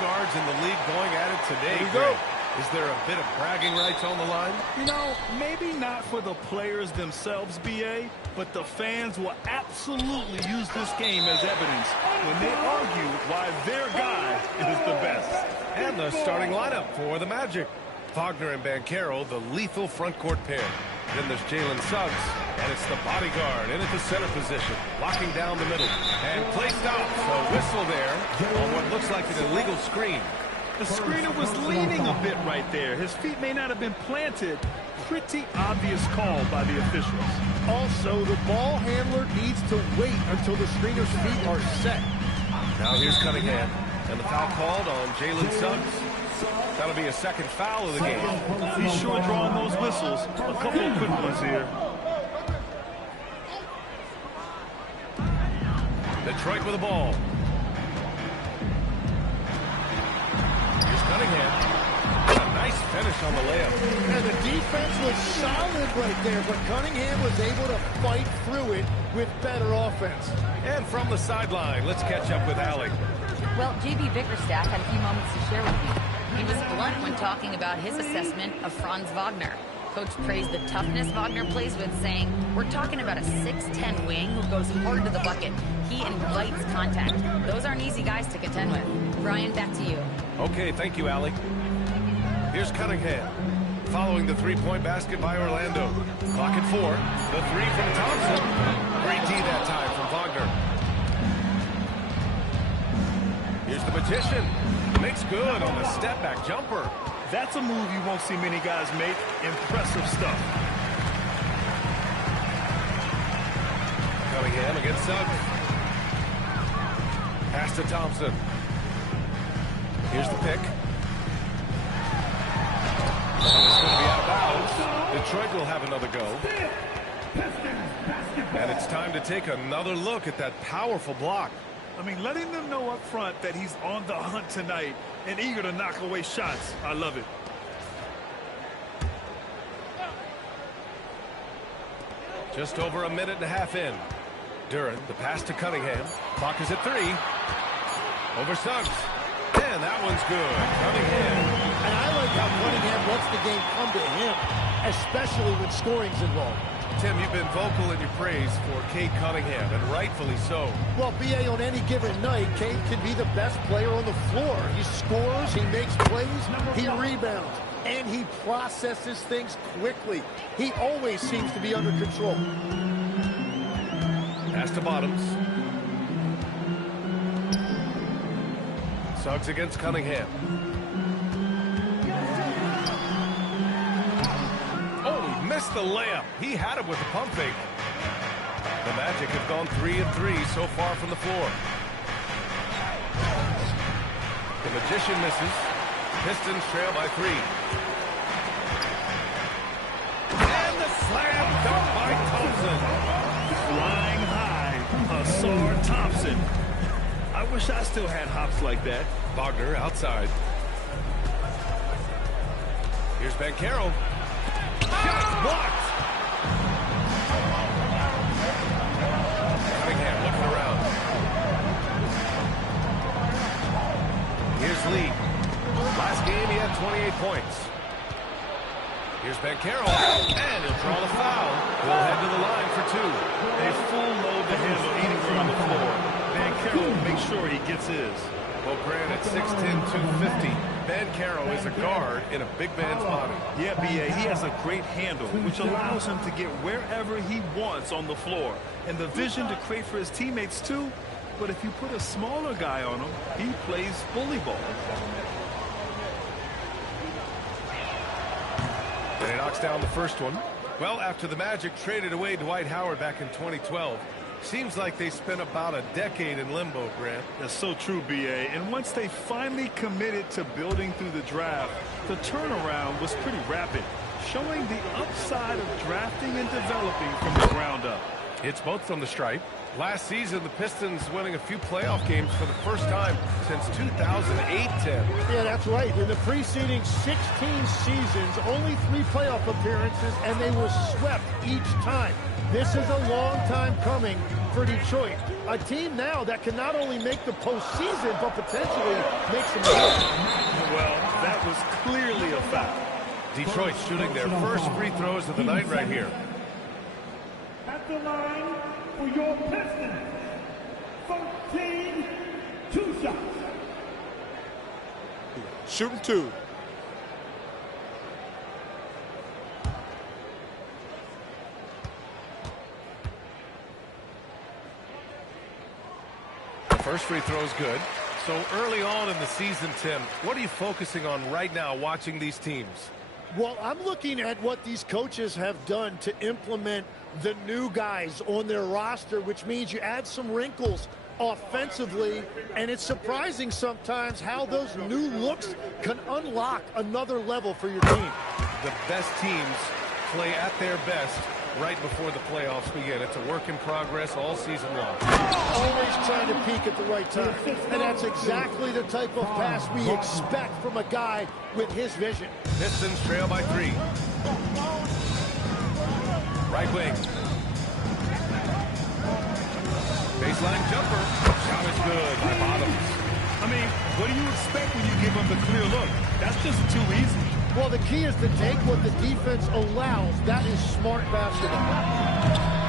guards in the league going at it today. Here we go. Is there a bit of bragging rights on the line? You know, maybe not for the players themselves, B.A., but the fans will absolutely use this game as evidence when they argue why their guy is the best. And the starting lineup for the Magic. Wagner and Banchero, the lethal front court pair. Then there's Jalen Suggs, and it's the bodyguard in at the center position, locking down the middle. And play stops. A whistle there on what looks like an illegal screen. The screener was leaning a bit right there. His feet may not have been planted. Pretty obvious call by the officials. Also, the ball handler needs to wait until the screener's feet are set. Now here's Cunningham, and the foul called on Jalen Suggs. That'll be a second foul of the game. He's sure drawing those whistles. A couple of quick ones here. Detroit with the ball. Here's Cunningham. A nice finish on the layup. And the defense was solid right there, but Cunningham was able to fight through it with better offense. And from the sideline, let's catch up with Allie. Well, J.B. Bickerstaff had a few moments to share with you. He was blunt when talking about his assessment of Franz Wagner. Coach praised the toughness Wagner plays with, saying, "We're talking about a 6'10" wing who goes hard to the bucket. He invites contact. Those aren't easy guys to contend with." Brian, back to you. Okay, thank you, Allie. Here's Cunningham, following the three-point basket by Orlando. Clock at 4. The three from Thompson. Great D that time from Wagner. Here's the magician. Makes good on the step-back jumper. That's a move you won't see many guys make. Impressive stuff. Cunningham against Suggs. Pass to Thompson. Here's the pick. And it's going to be out of bounds. Detroit will have another go. And it's time to take another look at that powerful block. I mean, letting them know up front that he's on the hunt tonight and eager to knock away shots. I love it. Just over a minute and a half in. Duren, the pass to Cunningham. Clock is at 3. Over Suggs. And that one's good. Cunningham. And I like how Cunningham lets the game come to him, especially when scoring's involved. Tim, you've been vocal in your praise for Cade Cunningham, and rightfully so. Well, B.A., on any given night, Cade can be the best player on the floor. He scores, he makes plays, he rebounds, and he processes things quickly. He always seems to be under control. Pass to Bottoms. Suggs against Cunningham. Missed the layup. He had it with the pump fake. The Magic have gone 3 of 3 so far from the floor. The magician misses. Pistons trail by 3. And the slam dunk by Thompson. Flying high, Hasar Thompson. I wish I still had hops like that. Wagner outside. Here's Banchero. Shot blocked. Cunningham looking around. Here's Lee. Last game he had 28 points. Here's Banchero. And he'll draw the foul. He'll head to the line for 2. A full load to handle anywhere on the floor. Banchero will make sure he gets his. Well, Grant, at 6'10", 250, Banchero is a guard in a big man's body. Yeah, B.A., he has a great handle, which allows him to get wherever he wants on the floor. And the vision to create for his teammates, too. But if you put a smaller guy on him, he plays bully ball. And he knocks down the first one. Well, after the Magic traded away Dwight Howard back in 2012, seems like they spent about a decade in limbo, Grant. That's so true, B.A. And once they finally committed to building through the draft, the turnaround was pretty rapid, showing the upside of drafting and developing from the ground up. It's both from the stripe. Last season, the Pistons winning a few playoff games for the first time since 2008-10. Yeah, that's right. In the preceding 16 seasons, only 3 playoff appearances, and they were swept each time. This is a long time coming for Detroit. A team now that can not only make the postseason, but potentially make some noise. Well, that was clearly a foul. Detroit shooting their first free throws of the night right here. At the line for your Pistons, 13, 2 shots. Shooting 2. First free throw is good. So early on in the season, Tim, what are you focusing on right now watching these teams? Well, I'm looking at what these coaches have done to implement the new guys on their roster, which means you add some wrinkles offensively, and it's surprising sometimes how those new looks can unlock another level for your team. The best teams play at their best right before the playoffs begin. It's a work in progress all season long. Always trying to peak at the right time, and that's exactly the type of pass we expect from a guy with his vision. Pistons trail by 3. Right wing. Baseline jumper. Shot is good by Bottoms. I mean, what do you expect when you give them the clear look? That's just too easy. Well, the key is to take what the defense allows. That is smart basketball.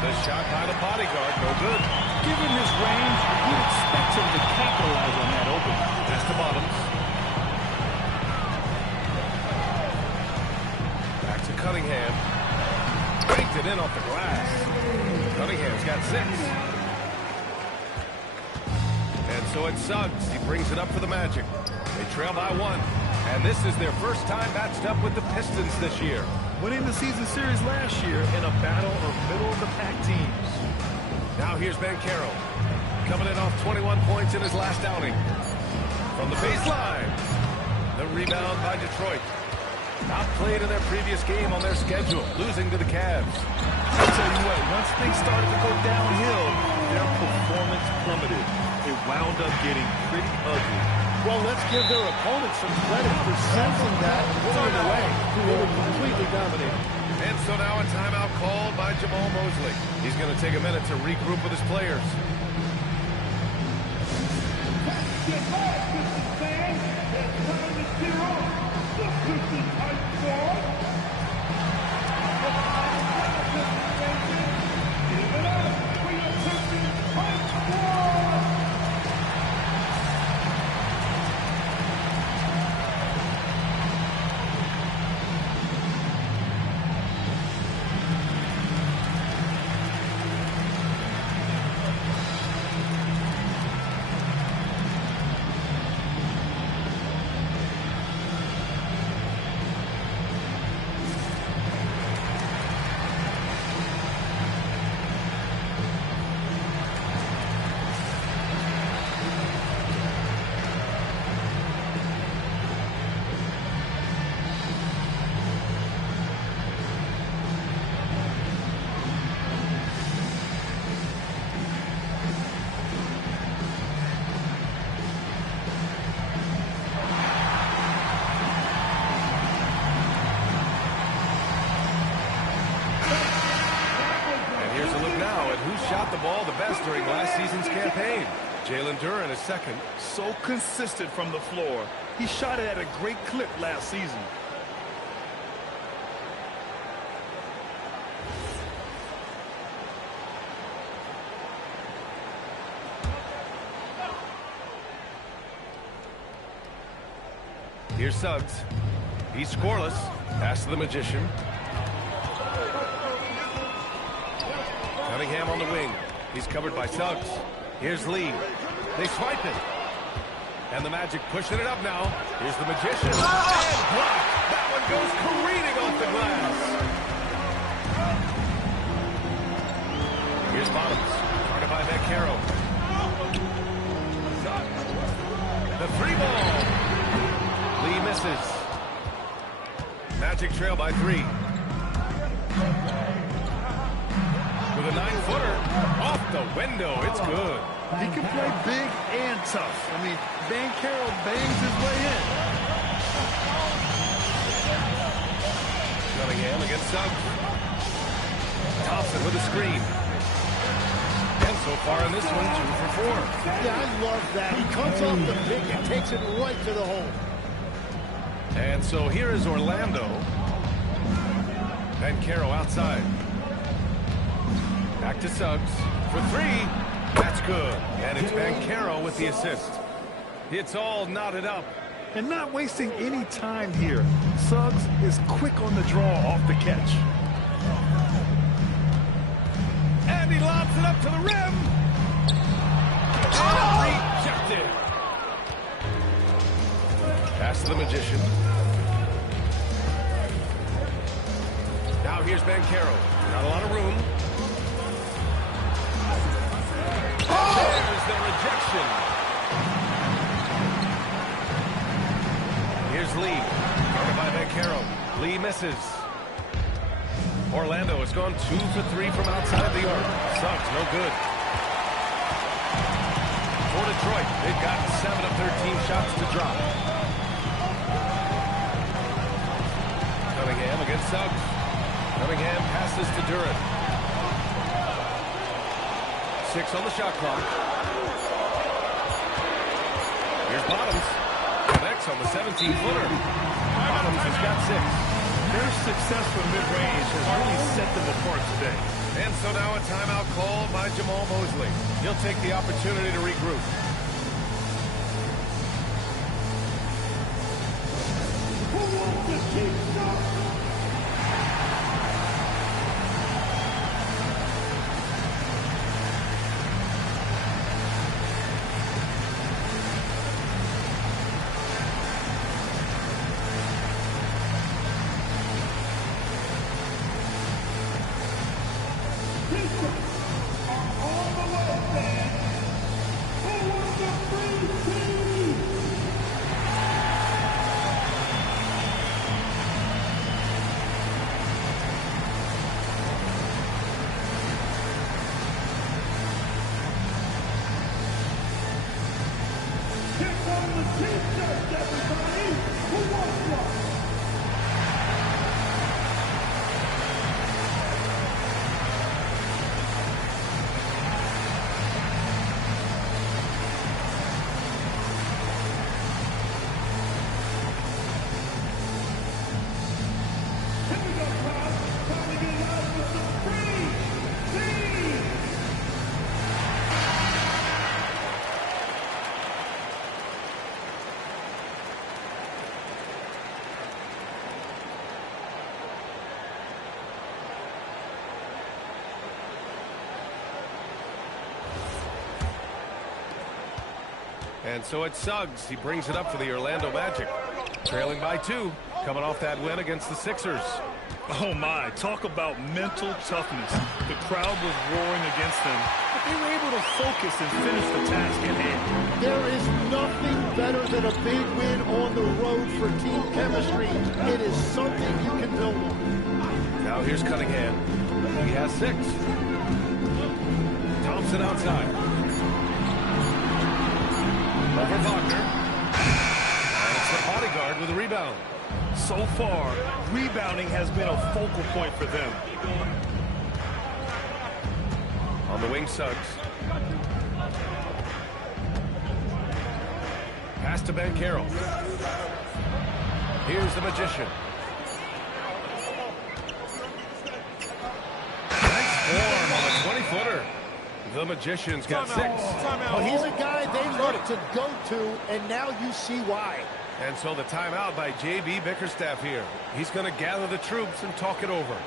The shot by the bodyguard, no good. Given his range, you'd expect him to capitalize on that opening. That's the Bottoms. Back to Cunningham. Banked it in off the glass. Cunningham's got 6. And so it's Suggs. He brings it up for the Magic. They trail by 1. And this is their first time matched up with the Pistons this year. Winning the season series last year in a battle of middle-of-the-pack teams. Now here's Banchero. Coming in off 21 points in his last outing. From the baseline. The rebound by Detroit. Outplayed in their previous game on their schedule, losing to the Cavs. I'll tell you what, once things started to go downhill, their performance plummeted. It wound up getting pretty ugly. Well, let's give their opponents some credit for sensing that and putting it away. They were completely dominated. And so now a timeout called by Jamal Mosley. He's going to take a minute to regroup with his players. Get back, Pistons fans. It's time to cheer on the Pistons high score. Give it up for your Pistons high score. Shot the ball the best during last season's campaign. Jalen Duren is second. So consistent from the floor. He shot it at a great clip last season. Here's Suggs. He's scoreless. Pass to the Magician. Cunningham on the wing. He's covered by Suggs. Here's Lee. They swipe it. And the Magic pushing it up now. Here's the Magician. And blocked. That one goes careening off the glass. Here's Bottoms. Guarded by Banchero. The 3-ball. Lee misses. Magic trail by 3. With a 9-footer off the window. It's good. He can play big and tough. I mean, Banchero bangs his way in. Cunningham against Suggs. Thompson with a screen. And So far in this one, 2 for 4. Yeah, I love that. He comes off the pick and takes it right to the hole. And so here is Orlando. Banchero outside. Back to Suggs for 3. That's good. And it's Banchero with the assist. It's all knotted up. And not wasting any time here. Suggs is quick on the draw off the catch. And he lobs it up to the rim. Oh! Rejected. Pass to the Magician. Now here's Banchero. Not a lot of room. There's the rejection. Here's Lee. Guarded by Banchero. Lee misses. Orlando has gone 2 for 3 from outside the arc. Suggs, no good. For Detroit, they've got 7 of 13 shots to drop. Cunningham against Suggs. Cunningham passes to Duren. 6 on the shot clock. Here's Bottoms. Connects on the 17-footer. Bottoms has got 6. Their success from mid-range has really set them apart today. And so now a timeout call by Jamal Mosley. He'll take the opportunity to regroup. Who wants to keep Suggs? And so it's Suggs. He brings it up for the Orlando Magic. Trailing by 2. Coming off that win against the Sixers. Oh my, talk about mental toughness. The crowd was roaring against them, but they were able to focus and finish the task at hand. There is nothing better than a big win on the road for team chemistry. It is something you can build on. Now here's Cunningham. He has 6. Thompson outside. Over Wagner. And it's the bodyguard with a rebound. So far, rebounding has been a focal point for them. On the wing, Suggs. Pass to Banchero. Here's the Magician. Nice form on a 20-footer. The Magician's got 6. Well, he's a guy they look to go to, and now you see why. And so the timeout by J.B. Bickerstaff here. He's going to gather the troops and talk it over.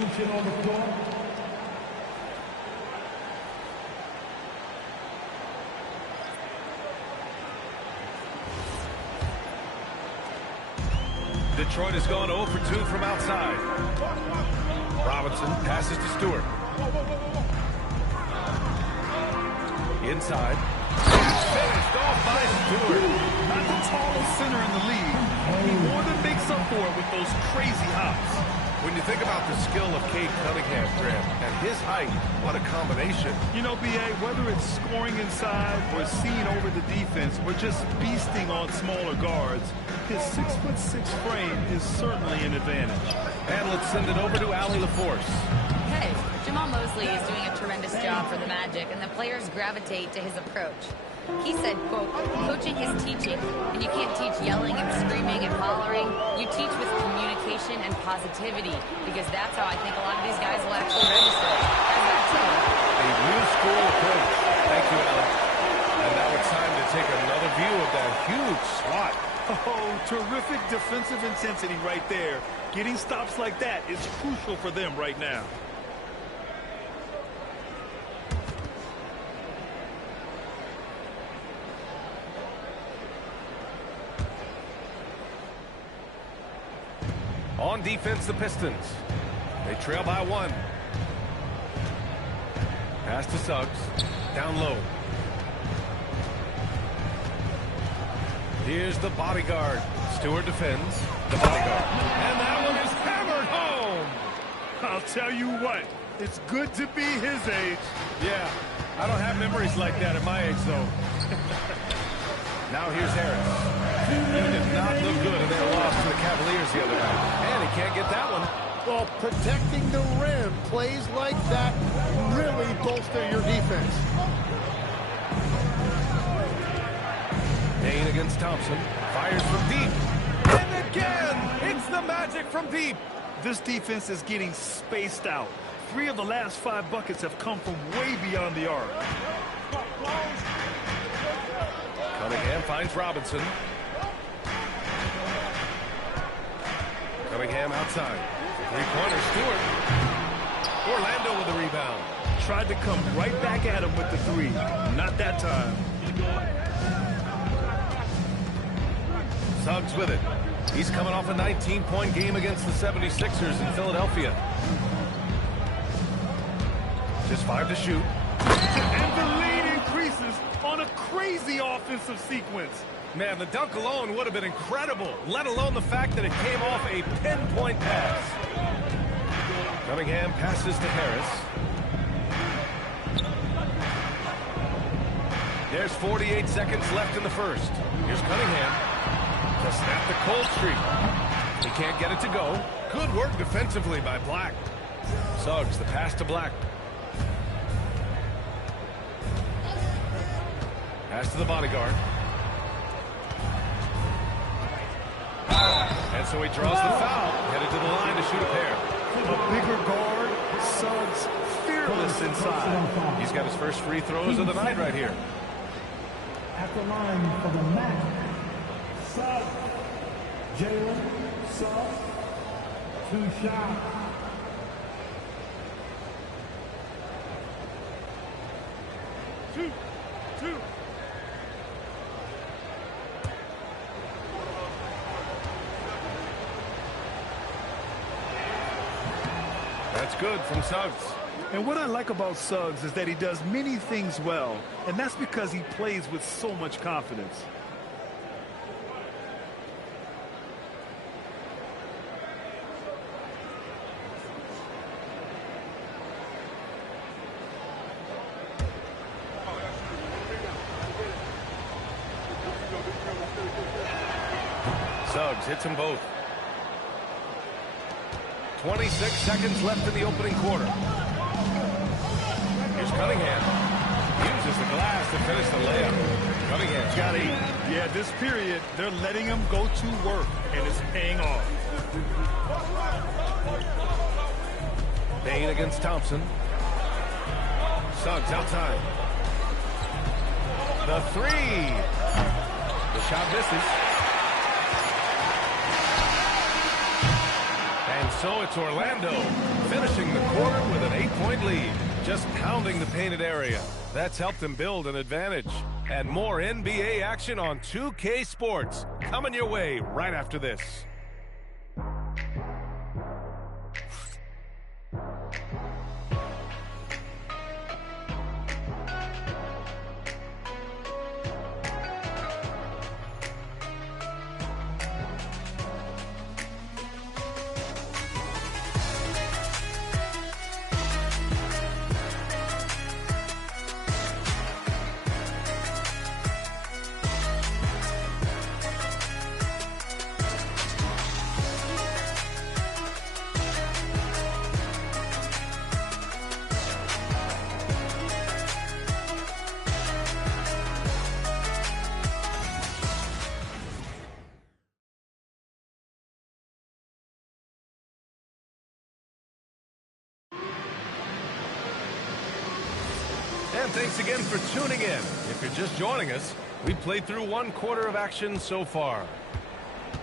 substitution on the floor. Detroit has gone 0 for 2 from outside. Robinson passes to Stewart. Inside. Finished off by Stewart. Not the tallest center in the league. He more than makes up for it with those crazy hops. When you think about the skill of Cade Cunningham, Graham, and his height, what a combination. You know, B.A., whether it's scoring inside or seeing over the defense or just beasting on smaller guards, his 6'6" frame is certainly an advantage. And let's send it over to Allie LaForce. Hey, Jamal Mosley is doing a tremendous job for the Magic, and the players gravitate to his approach. He said, quote, coaching is teaching, and you can't teach yelling and screaming and hollering. You teach with communication and positivity, because that's how I think a lot of these guys will actually register. How's that too? A new school approach. Thank you, Allie. And now it's time to take another view of that huge swat. Oh, terrific defensive intensity right there. Getting stops like that is crucial for them right now. On defense, the Pistons. They trail by 1. Pass to Suggs. Down low. Here's the bodyguard. Stewart defends. The bodyguard. And that one is hammered home. I'll tell you what, it's good to be his age. Yeah, I don't have memories like that at my age, though. Now here's Harris. He did not look good in their loss to the Cavaliers the other night. And he can't get that one. Well, protecting the rim, plays like that really bolster your defense. Payne against Thompson. Fires from deep. And again, it's the Magic from deep. This defense is getting spaced out. 3 of the last 5 buckets have come from way beyond the arc. Cunningham finds Robinson. Cunningham outside. Three-pointer, Stewart. Orlando with the rebound. Tried to come right back at him with the 3. Not that time. Suggs with it. He's coming off a 19-point game against the 76ers in Philadelphia. Just 5 to shoot. And the lead increases on a crazy offensive sequence. Man, the dunk alone would have been incredible, let alone the fact that it came off a pinpoint pass. Cunningham passes to Harris. There's 48 seconds left in the first. Here's Cunningham to snap the cold streak. He can't get it to go. Good work defensively by Black. Suggs, the pass to Black. Pass to the bodyguard. And so he draws the foul, headed to the line to shoot a pair. A bigger guard, Suggs fearless inside. He's got his first free throws of the night right here. At the line for the Magic, Suggs. Jalen Suggs. 2 shots. Two. That's good from Suggs. And what I like about Suggs is that he does many things well, and that's because he plays with so much confidence. Suggs hits them both. 26 seconds left in the opening quarter. Here's Cunningham. Uses the glass to finish the layup. Cunningham's got 8. Yeah, this period, they're letting him go to work, and it's paying off. Payne against Thompson. Suggs outside. The 3. The shot misses. And So it's Orlando finishing the quarter with an 8-point lead, just pounding the painted area. That's helped them build an advantage. And more NBA action on 2K Sports coming your way right after this. And thanks again for tuning in. If you're just joining us, we played through one quarter of action so far.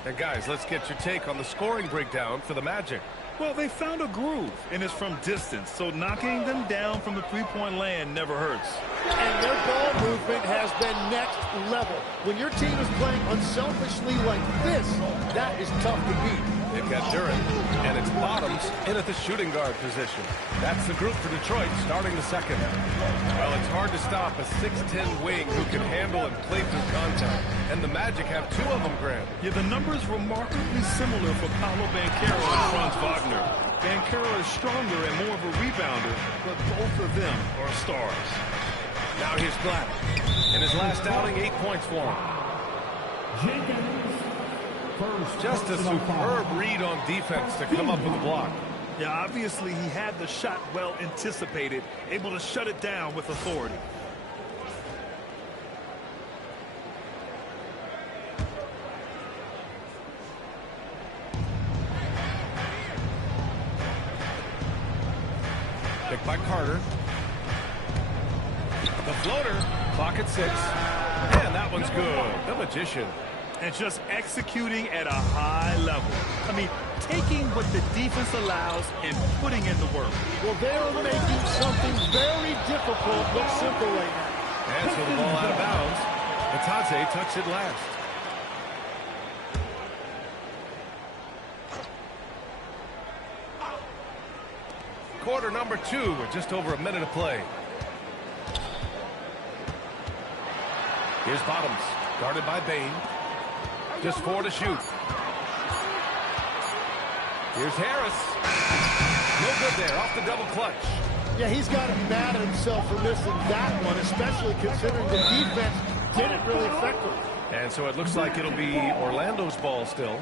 And guys, let's get your take on the scoring breakdown for the Magic. Well, they found a groove, and it's from distance, so knocking them down from the three-point land never hurts. And their ball movement has been next level. When your team is playing unselfishly like this, that is tough to beat. They've got Duren, and it's Bottoms in at the shooting guard position. That's the group for Detroit starting the second. Well, it's hard to stop a 6'10 wing who can handle and play through contact. And the Magic have two of them, Grant. Yeah, the numbers remarkably similar for Paolo Banchero and Franz Wagner. Banchero is stronger and more of a rebounder, but both of them are stars. Now here's Black. In his last outing, 8 points for him. Just a superb read on defense to come up with a block. Yeah, obviously he had the shot well anticipated, able to shut it down with authority. Picked by Carter. The floater, clock at 6. And that one's good. The Magician. And just executing at a high level. I mean, taking what the defense allows and putting in the work. Well, they're making something very difficult look simple right now. And so the ball out of bounds. Bitadze tucks it last. Quarter number 2 with just over a minute of play. Here's Bottoms, guarded by Bane. Just 4 to shoot. Here's Harris. No good there, off the double clutch. Yeah, he's got him mad at himself for missing that one, especially considering the defense didn't really affect him. And so it looks like it'll be Orlando's ball still.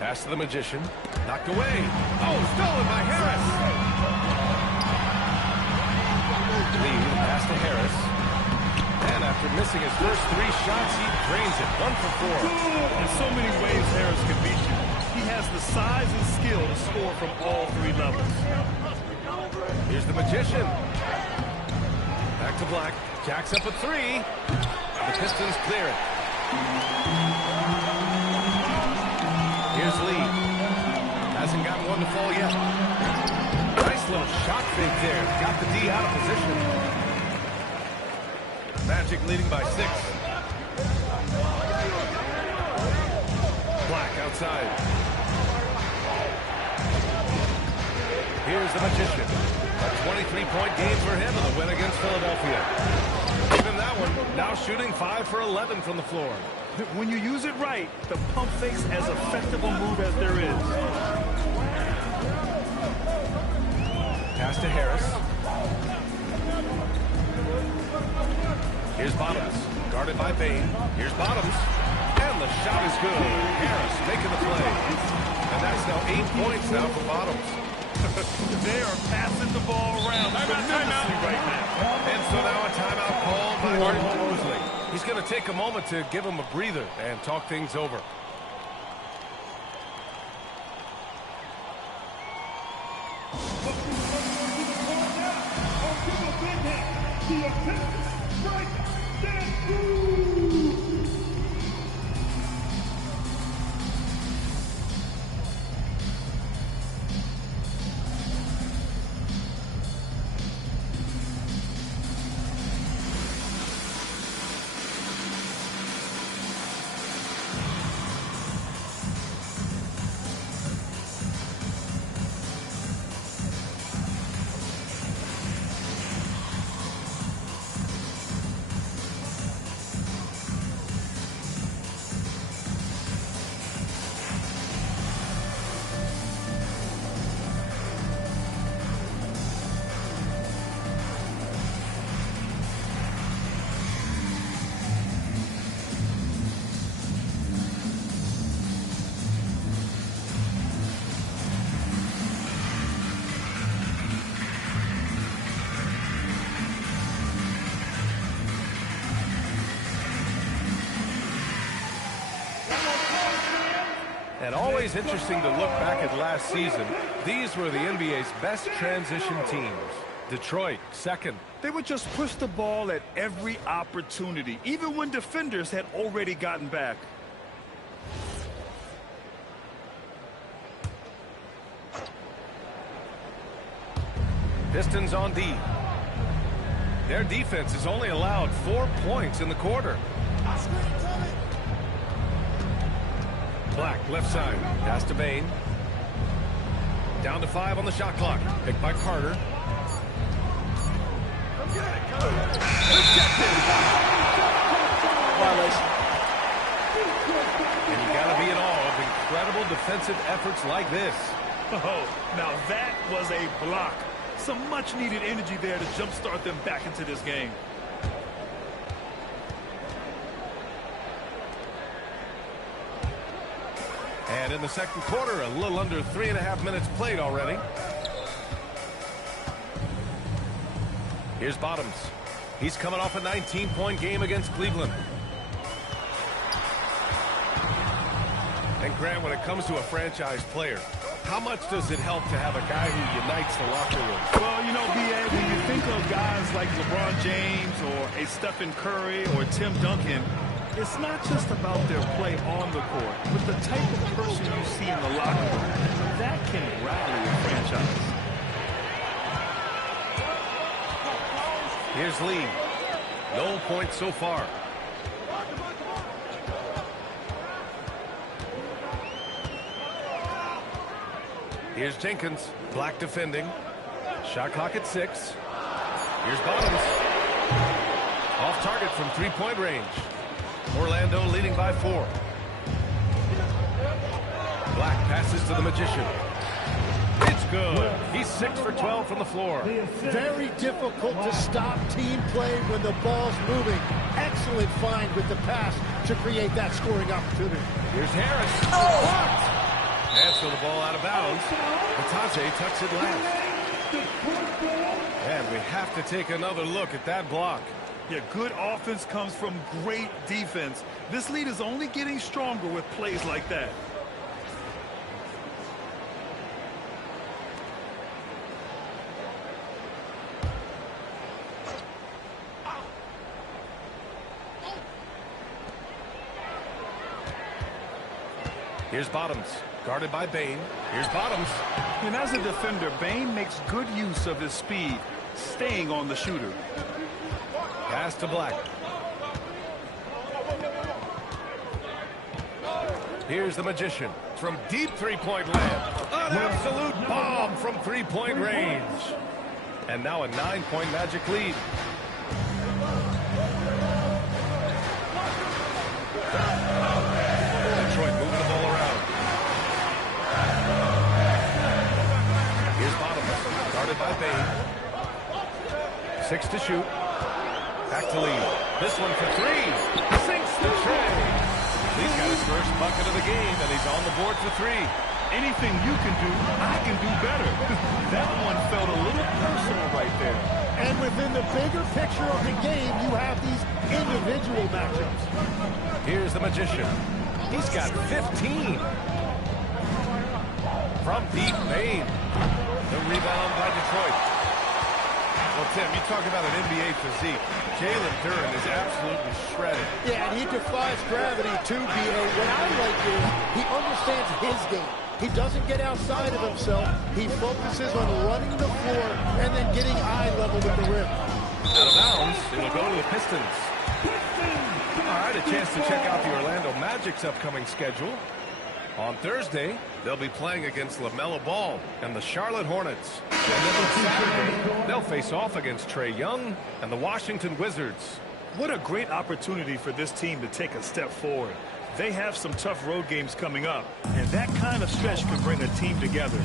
Pass to the Magician. Knocked away. Oh, stolen by Harris. Lee, pass to Harris. And after missing his first 3 shots, he drains it. 1 for 4. In so many ways, Harris can beat you. He has the size and skill to score from all 3 levels. Here's the Magician. Back to Black. Jacks up a 3. The Pistons clear it. Here's Lee. Hasn't gotten one to fall yet. Nice little shot fake there. Got the D out of position. Magic leading by 6. Black outside. Here's the Magician. A 23-point game for him in the win against Philadelphia. Even that one, now shooting 5 for 11 from the floor. When you use it right, the pump fake's as effective a move as there is. Pass to Harris. Here's Bottoms, guarded by Bane. Here's Bottoms, and the shot is good. Harris making the play. And that's now 8 points now for Bottoms. They are passing the ball around tremendously right now. And so now a timeout called by Martin Mosley. He's going to take a moment to give him a breather and talk things over. Welcome to the court now. On to the big hat. the attempt strike Stanku. And always interesting to look back at last season. These were the NBA's best transition teams. Detroit, second. They would just push the ball at every opportunity, even when defenders had already gotten back. Pistons on D. Their defense has only allowed 4 points in the quarter. Black, left side. Pass to Bane. Down to 5 on the shot clock. Picked by Carter. Rejected. Violation. And you got to be in awe of incredible defensive efforts like this. Oh, now that was a block. Some much-needed energy there to jumpstart them back into this game. And in the second quarter, a little under 3.5 minutes played already. Here's Bottoms. He's coming off a 19-point game against Cleveland. And Grant, when it comes to a franchise player, how much does it help to have a guy who unites the locker room? Well, you know, B.A., when you think of guys like LeBron James or a Stephen Curry or Tim Duncan, it's not just about their play on the court, but the type of person you see in the locker room. That can rally a franchise. Here's Lee. No points so far. Here's Jenkins. Black defending. Shot clock at 6. Here's Bottoms. Off target from three-point range. Orlando leading by 4. Black passes to the Magician. It's good. He's 6 for 12 from the floor. Very difficult to stop team play when the ball's moving. Excellent find with the pass to create that scoring opportunity. Here's Harris. Oh! And so the ball out of bounds. Batante tucks it last. And we have to take another look at that block. Yeah, good offense comes from great defense. This lead is only getting stronger with plays like that. Here's Bottoms. Guarded by Bane. Here's Bottoms. And as a defender, Bane makes good use of his speed, staying on the shooter. Pass to Black. Here's the Magician. From deep three-point land. An absolute bomb from three-point range. And now a 9-point Magic lead. Detroit moving the ball around. Here's Bottoms. Guarded by Bane. 6 to shoot. Back to Lee. This one for 3. Sinks the tray. He's got his first bucket of the game, and he's on the board for 3. Anything you can do, I can do better. That one felt a little personal right there. And within the bigger picture of the game, you have these individual matchups. Here's the Magician. He's got 15. From deep, Bane. The rebound by Detroit. Well, Tim, you talk about an NBA physique. Jalen Duren is absolutely shredded. Yeah, and he defies gravity too, B.A. What I like is he understands his game. He doesn't get outside of himself. He focuses on running the floor and then getting eye level with the rim. Out of bounds, it'll go to the Pistons. All right, a chance to check out the Orlando Magic's upcoming schedule. On Thursday, they'll be playing against LaMelo Ball and the Charlotte Hornets. And then on Saturday, they'll face off against Trae Young and the Washington Wizards. What a great opportunity for this team to take a step forward. They have some tough road games coming up, and that kind of stretch can bring a team together.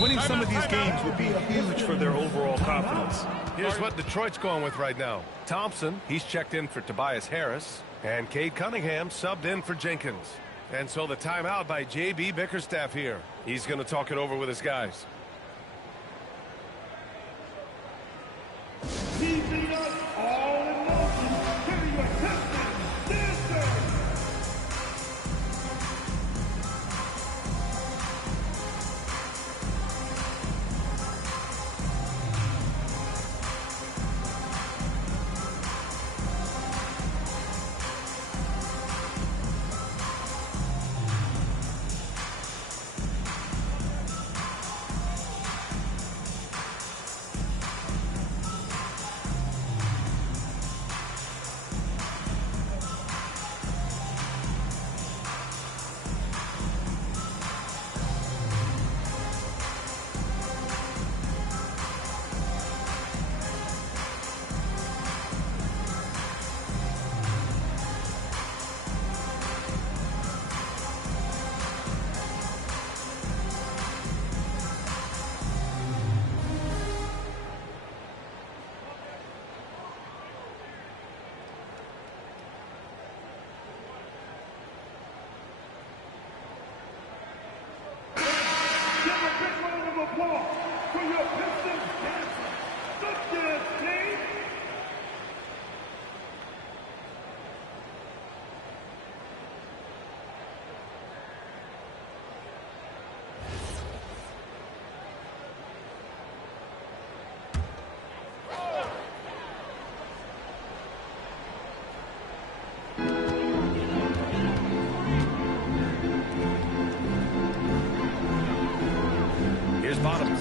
Winning some of these games would be huge for their overall confidence. Here's what Detroit's going with right now. Thompson, he's checked in for Tobias Harris, and Cade Cunningham subbed in for Jenkins. And so the timeout by J.B. Bickerstaff here. He's going to talk it over with his guys. Keeping us all in motion. Here are your Pistons dancers. Give a big round of applause for your Pistons dancers. Good dance, team. Here's Bottoms.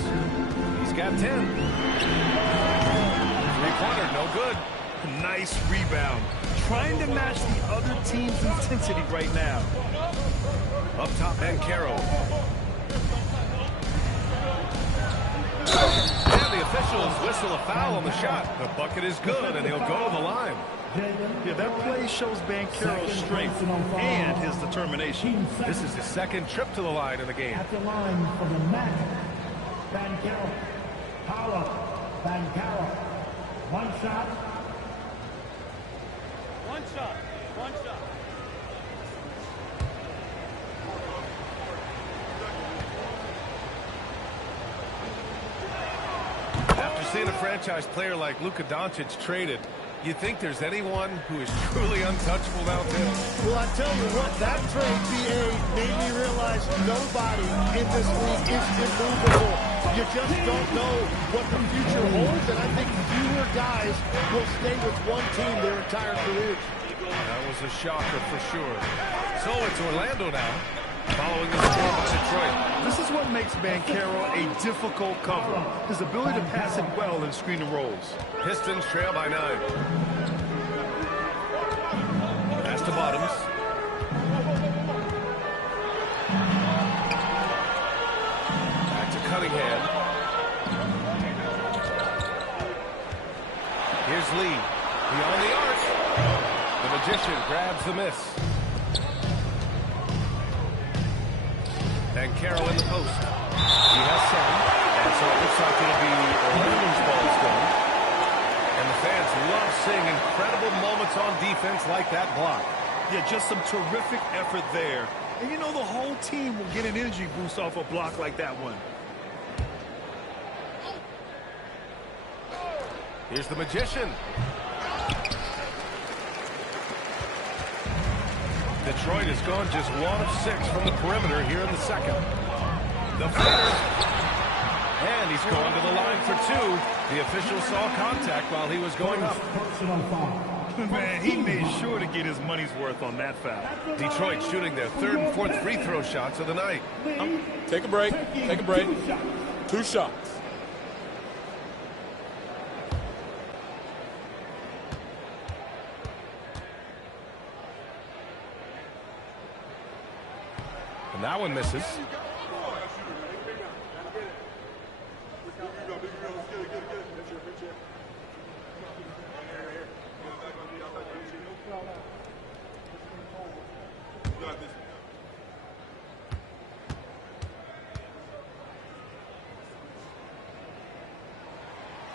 He's got 10. Three-pointer, no good. Nice rebound. Trying to match the other team's intensity right now. Up top, Banchero. And the officials whistle a foul on the shot. The bucket is good, and he'll go to the line. Yeah, that play shows Banchero's strength and his determination. This is his second trip to the line in the game. At the line for the Magic, Banchero, Paolo, Banchero, one shot. One shot. One shot. After seeing a franchise player like Luka Doncic traded, you think there's anyone who is truly untouchable now, Tim? Well, I tell you what, that trade, B.A., made me realize nobody in this league is immovable. You just don't know what the future holds, and I think fewer guys will stay with one team their entire careers. That was a shocker for sure. So it's Orlando now, following the score by Detroit. This is what makes Banchero a difficult cover. His ability to pass it well in screen and rolls. Pistons trail by 9. Pass to Bottoms. Back to Cunningham. Here's Lee. Beyond the arc. The Magician grabs the miss. Banchero in the post. He has 7. And so it looks like it'll be Orlando's ball still. And the fans love seeing incredible moments on defense like that block. Yeah, just some terrific effort there. And you know the whole team will get an energy boost off a block like that one. Here's the Magician. Detroit has gone just 1 of 6 from the perimeter here in the second. The first. And he's going to the line for two. The official saw contact while he was going up. Personal foul. Man, he made sure to get his money's worth on that foul. Detroit shooting their third and fourth free throw shots of the night. Take a break. Take a break. 2 shots. And that one misses.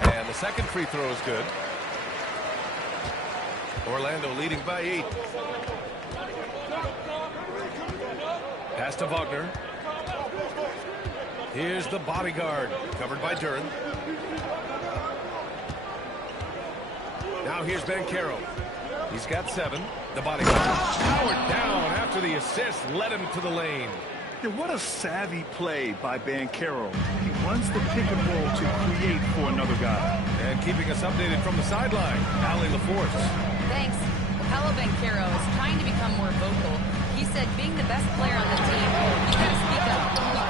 And the second free throw is good. Orlando leading by 8. Pass to Wagner. Here's the bodyguard, covered by Duren. Now here's Banchero. He's got 7. The bodyguard powered down after the assist led him to the lane. Yeah, what a savvy play by Banchero. He runs the pick and roll to create for another guy. And keeping us updated from the sideline, Allie LaForce. Thanks. Paolo Banchero is trying to become more vocal. He said being the best player on the team, you gotta speak up.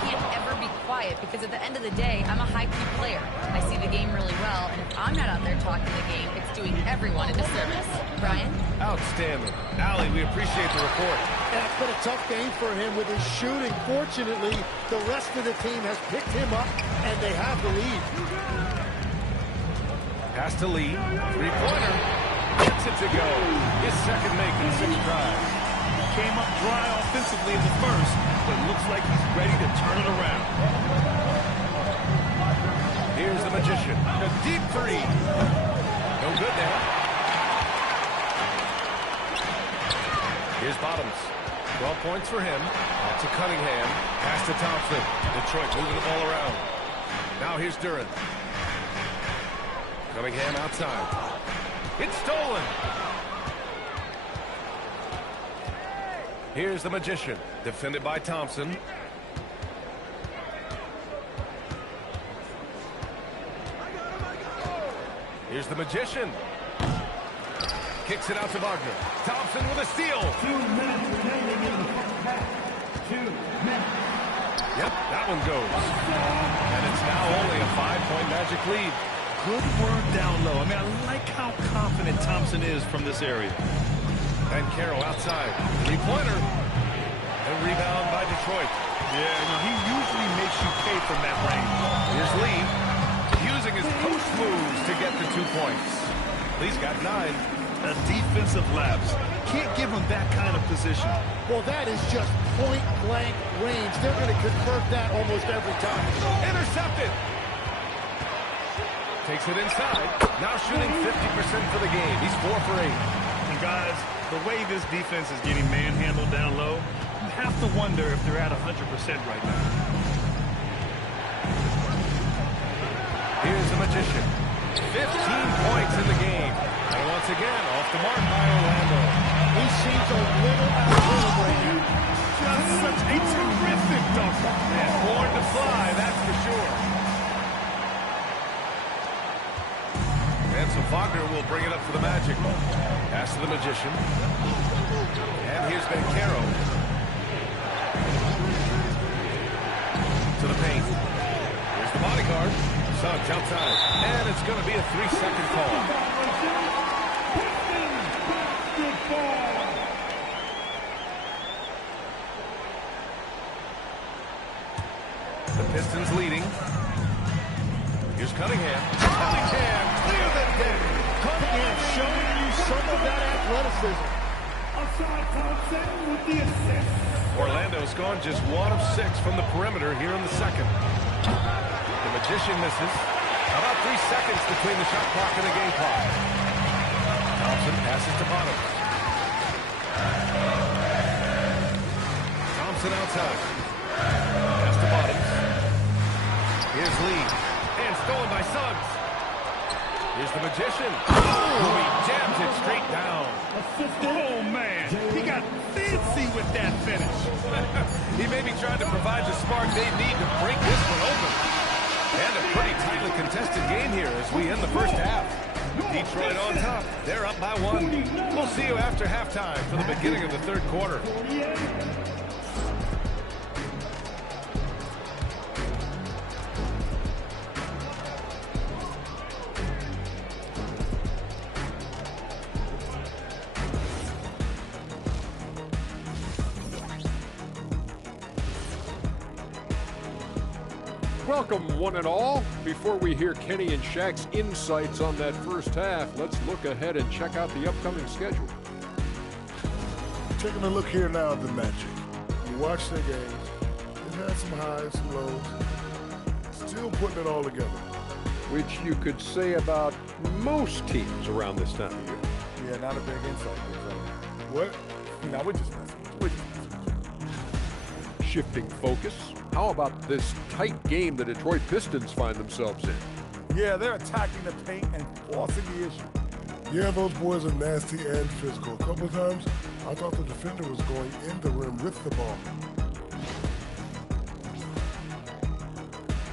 You can't ever be quiet because at the end of the day, I'm a high-key player. I see the game really well, and if I'm not out there talking the game, it's doing everyone a disservice. Brian? Outstanding. Allie, we appreciate the report. Yeah, it's been a tough game for him with his shooting. Fortunately, the rest of the team has picked him up, and they have the lead. Pass to Lee. Three-pointer. Gets it to go. His second make in 6 drives. Came up dry offensively in the first, but looks like he's ready to turn it around. Here's the Magician. A deep 3. No good there. Here's Bottoms. 12 points for him. Out to Cunningham. Pass to Thompson. Detroit moving the ball around. Now here's Duren. Cunningham outside. It's stolen. Here's the Magician. Defended by Thompson. Here's the Magician. Kicks it out to Wagner. Thompson with a steal. 2 minutes remaining in the first half. 2 minutes. Yep, that one goes. And it's now only a 5-point Magic lead. Good work down low. I mean, I like how confident Thompson is from this area. Banchero outside. Three-pointer. And rebound by Detroit. Yeah, he usually makes you pay from that range. Here's Lee. Using his post moves to get the 2 points. Lee's got 9. A defensive lapse. Can't give him that kind of position. Well, that is just point-blank range. They're going to convert that almost every time. Intercepted. Takes it inside. Now shooting 50% for the game. He's 4 for 8. And guys, the way this defense is getting manhandled down low, you have to wonder if they're at 100% right now. Here's the Magician. 15 points in the game. And once again, off the mark by Orlando. He seems a little out of rhythm right now. Just such a terrific dunker. And born to fly, that's for sure. And so Wagner will bring it up to the Magic. Pass to the Magician. And here's Banchero. To the paint. Here's the bodyguard. Suggs outside. And it's going to be a 3-second call. The Pistons leading. Here's Cunningham. Cunningham, clear the deck. Cunningham showing you some of that athleticism. Asad Thompson with the assist. Orlando's gone just 1 of 6 from the perimeter here in the second. The Magician misses. About 3 seconds between the shot clock and the game clock. Thompson passes to Bottoms. Thompson outside. Pass to Bottoms. Here's Lee. And stolen by Suggs. Here's the Magician. Oh, he jams it straight down. Oh, man. He got fancy with that finish. He may be trying to provide the spark they need to break this one open. And a pretty tightly contested game here as we end the first half. Detroit on top. They're up by 1. We'll see you after halftime for the beginning of the third quarter. Welcome, one and all. Before we hear Kenny and Shaq's insights on that first half, let's look ahead and check out the upcoming schedule. Taking a look here now at the Magic. You watch their games. They've had some highs, some lows. Still putting it all together. Which you could say about most teams around this time of year. Yeah, not a big insight. What? No, we're just messing. Shifting focus. How about this tight game the Detroit Pistons find themselves in? Yeah, they're attacking the paint and forcing the issue. Yeah, those boys are nasty and physical. A couple of times, I thought the defender was going in the rim with the ball.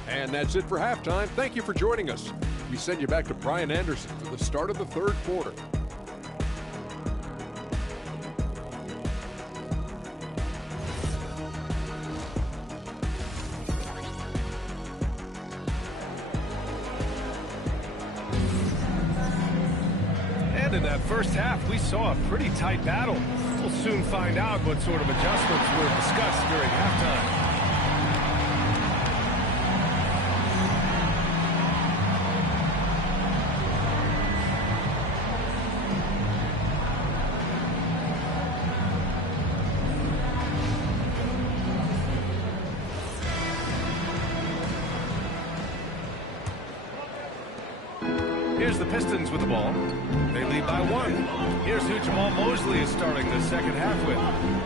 And that's it for halftime. Thank you for joining us. We send you back to Brian Anderson for the start of the third quarter. In that first half, we saw a pretty tight battle. We'll soon find out what sort of adjustments were discussed during halftime. Here's the Pistons with the ball. They lead by 1. Here's who Jamal Mosley is starting the second half with.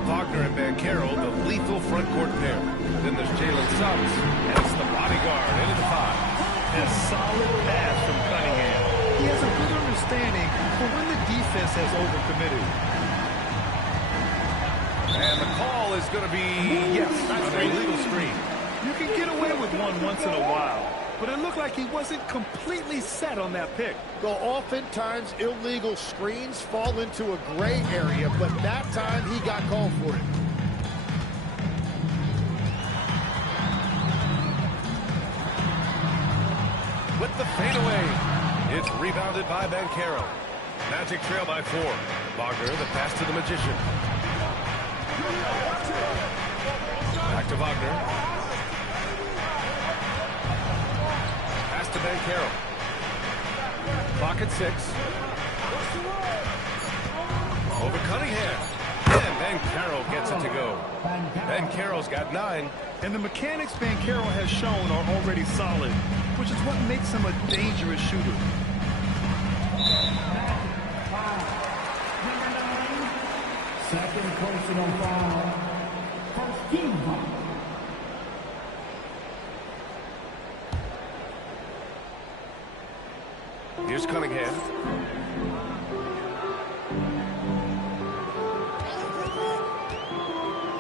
Wagner and Banchero, the lethal front court pair. Then there's Jalen Suggs, and it's the bodyguard into the 5. A solid pass from Cunningham. He has a good understanding for when the defense has overcommitted. And the call is going to be, yes, that's an illegal screen. You can get away with one once in a while, but it looked like he wasn't completely set on that pick. Well, oftentimes illegal screens fall into a gray area, but that time he got called for it. With the fadeaway, it's rebounded by Banchero. Magic trail by 4. Wagner, the pass to the Magician. Back to Wagner. To Banchero. Clock at 6. Over Cunningham. And Banchero gets it to go. Banchero's got 9. And the mechanics Banchero has shown are already solid, which is what makes him a dangerous shooter. Second personal foul. First team foul. Here's Cunningham.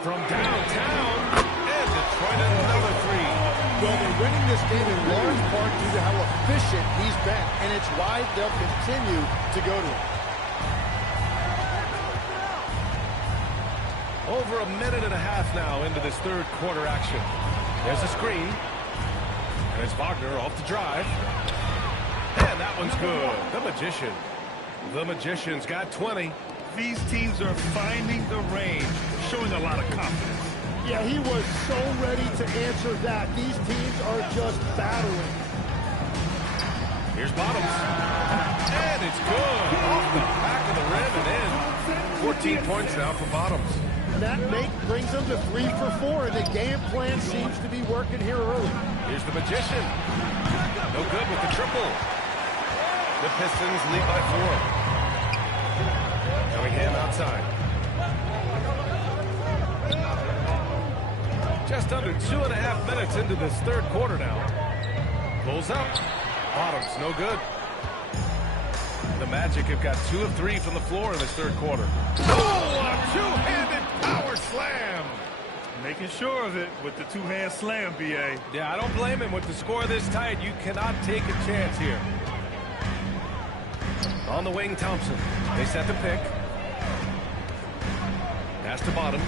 From downtown, and Detroit another 3. Well, they're winning this game in large part due to how efficient he's been, and it's why they'll continue to go to him. Over a minute and a half now into this third quarter action. There's a screen. And it's Wagner off the drive. And that one's good. The Magician. The Magician's got 20. These teams are finding the range, showing a lot of confidence. Yeah, he was so ready to answer that. These teams are just battling. Here's Bottoms. And it's good. Off the back of the rim and in. 14 points now for Bottoms. That make brings them to 3 for 4, and the game plan seems to be working here early. Here's the Magician. No good with the triple. The Pistons lead by 4. Cunningham outside. Just under 2.5 minutes into this third quarter now. Pulls up. Bottoms, no good. The Magic have got 2 of 3 from the floor in this third quarter. Oh, a two-handed power slam. Making making sure of it with the two-hand slam, B.A. Yeah, I don't blame him. With the score this tight, you cannot take a chance here. On the wing, Thompson. They set the pick. Pass to Bottoms.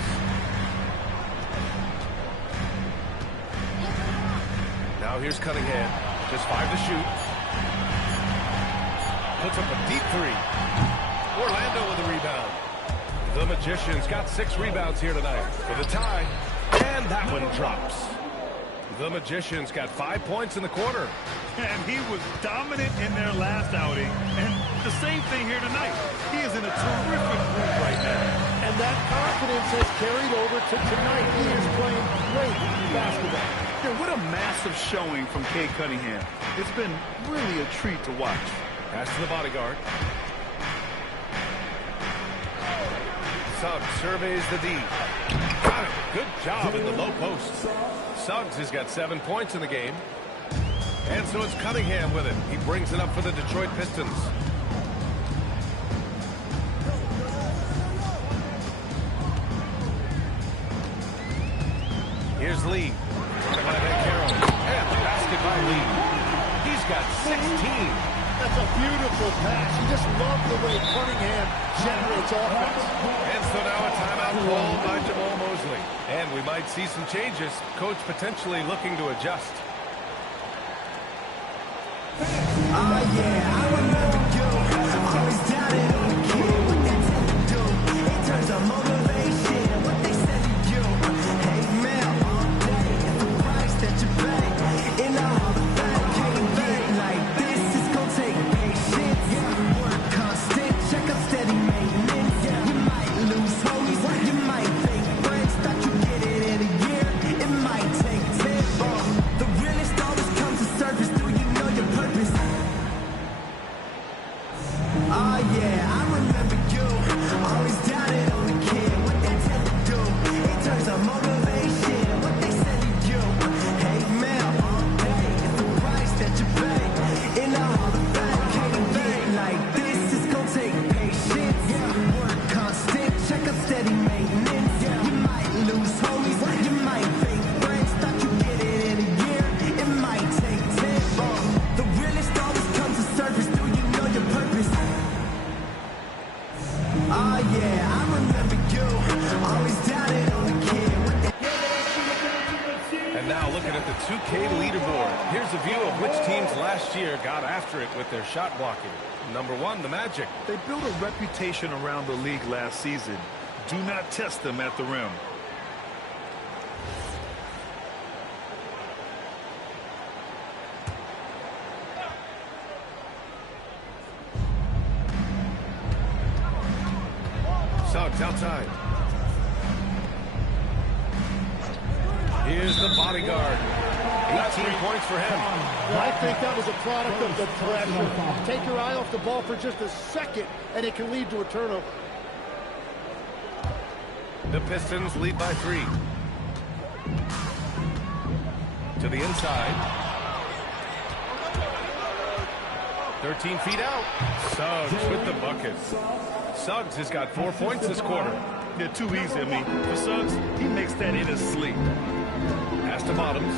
Now here's Cunningham. Just 5 to shoot. Puts up a deep 3. Orlando with a rebound. The Magicians got 6 rebounds here tonight for the tie. And that one drops. The Magicians got 5 points in the quarter. And he was dominant in their last outing. And the same thing here tonight. He is in a terrific mood right now. And that confidence has carried over to tonight. He is playing great basketball. Yeah, what a massive showing from Cade Cunningham. It's been really a treat to watch. Pass to the bodyguard. Suggs surveys the D. Got it. Good job in the low post. Suggs has got 7 points in the game. And so it's Cunningham with it. He brings it up for the Detroit Pistons. Here's Lee. Running by Banchero. And the basket by Lee. He's got 16. That's a beautiful pass. You just love the way Cunningham generates offense. And so now a timeout called by Jamal Mosley. And we might see some changes. Coach potentially looking to adjust. Yeah, I remember you. Always doubted on the kid. What they tend to do in terms of motivation. What they said to you. Hey, man, all day. It's the price that you pay. In the Hall of Fame, can't get like this. It's gonna take patience. Work constant. Check up steady maintenance. You might lose homies. You might fake friends. Thought you get it in a year. It might take 10. The realest always comes to surface. Do you know your purpose? Oh yeah, I remember you. Always doubted on the kid. What they tend to do in terms of motivation. What they said to you. Hey man, all day. It's the price that you pay. In the Hall of Fame, can't get like this. It's gonna take patience. Work constant. Check up steady maintenance. You might lose homies. You might fake friends. Thought you get it in a year. It might take 10. The realest always comes to surface. Do you know your purpose? Oh yeah, I remember you. Always doubted on the kid. And now looking at the 2K leaderboard. Here's a view of which teams last year got after it with their shot blocking. Number 1, the Magic. They built a reputation around the league last season. Do not test them at the rim. Suggs outside. Here's the bodyguard. 18 points for him. I think that was a product of the pressure. Take your eye off the ball for just a second, and it can lead to a turnover. The Pistons lead by 3. To the inside. 13 feet out. Suggs with the bucket. Suggs has got 4 points this quarter. They're too easy, I mean. For Suggs, he makes that in his sleep. Pass to Bottoms.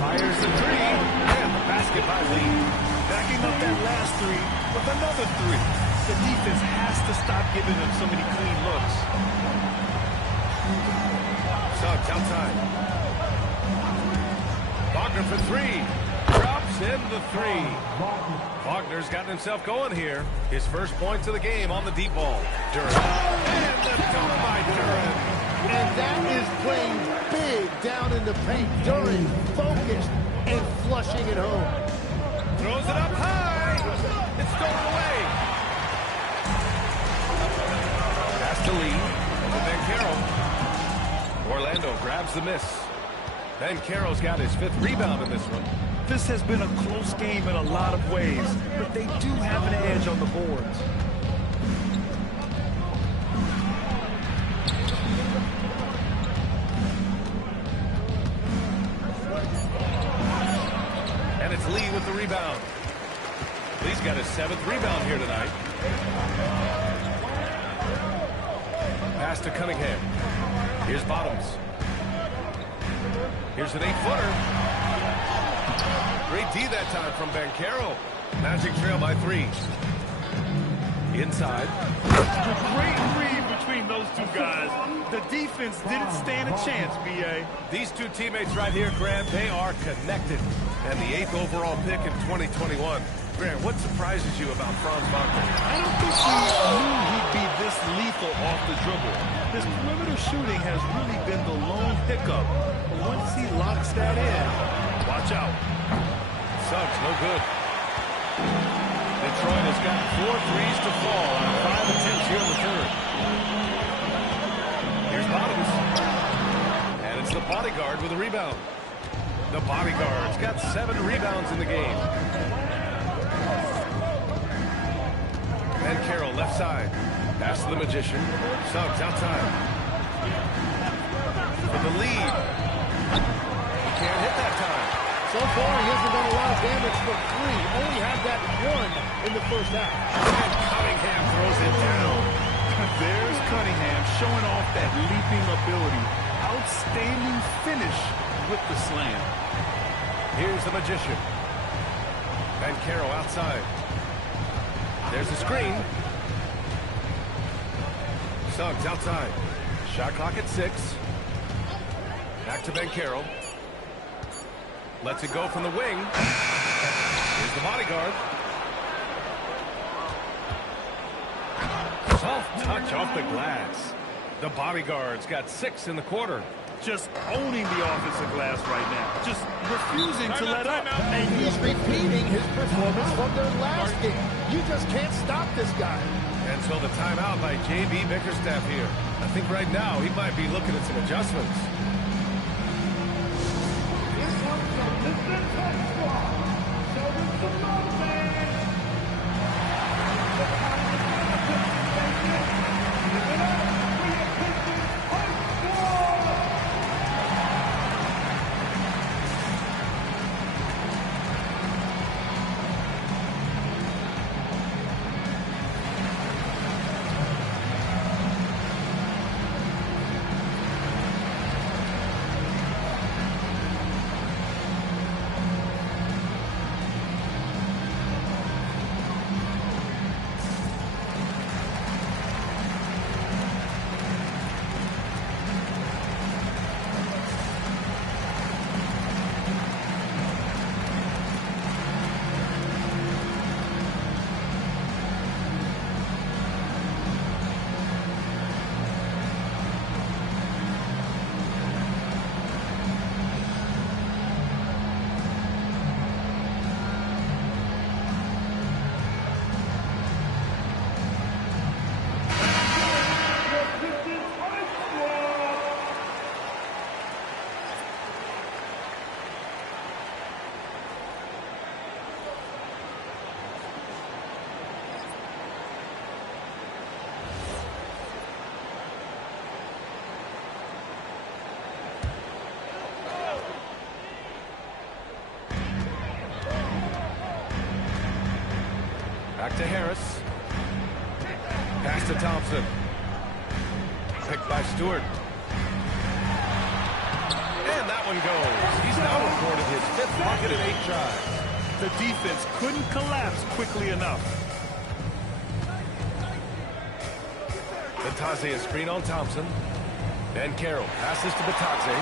Fires the 3. And the basket by Lee. Backing up that last 3 with another 3. The defense has to stop giving them so many clean looks. Suggs outside. Wagner for 3. Drops in the 3. Wagner's gotten himself going here. His first points of the game on the deep ball. Duren. And the dunk by Duren. And that is playing big down in the paint. Duren focused and flushing it home. Throws it up high. It's stolen away. Pass to Lee. To Banchero. Orlando grabs the miss. Banchero's got his 5th rebound in this one. This has been a close game in a lot of ways, but they do have an edge on the boards. And it's Lee with the rebound. Lee's got his 7th rebound here tonight. Pass Pass to Cunningham. Here's Bottoms. Here's an 8-footer. Great D that time from Banchero. Magic trail by 3. Inside. Great read between those two guys. The defense didn't stand a chance, B.A. These two teammates right here, Grant, they are connected. And the 8th overall pick in 2021. Grant, what surprises you about Franz Wagner? I don't think we knew he'd be this lethal off the dribble. His perimeter shooting has really been the lone hiccup. But once he locks that in, watch out. Suggs, no good. Detroit has got 4 threes to fall on 5 attempts here in the third. Here's Bottoms. And it's the bodyguard with a rebound. The bodyguard's got 7 rebounds in the game. Banchero left side. Pass to the Magician. Suggs outside. For the lead. He can't hit that time. So far, he hasn't done a lot of damage from 3. Only had that 1 in the first half. And Cunningham throws it down. There's Cunningham showing off that leaping ability. Outstanding finish with the slam. Here's the Magician. Banchero outside. There's the screen. Suggs outside. Shot clock at 6. Back to Banchero. Lets it go from the wing. Here's the bodyguard. Soft touch off the glass. The bodyguard's got 6 in the quarter. Just owning the offensive glass right now. Just refusing to let up. And he's repeating his performance from their last game. You just can't stop this guy. And so the timeout by J.B. Bickerstaff here. I think right now he might be looking at some adjustments. Back to Harris. Pass to Thompson. Picked by Stewart. And that one goes. He's now recorded his 5th bucket in 8 tries. The defense couldn't collapse quickly enough. Batadze a screen on Thompson. Banchero passes to Batadze.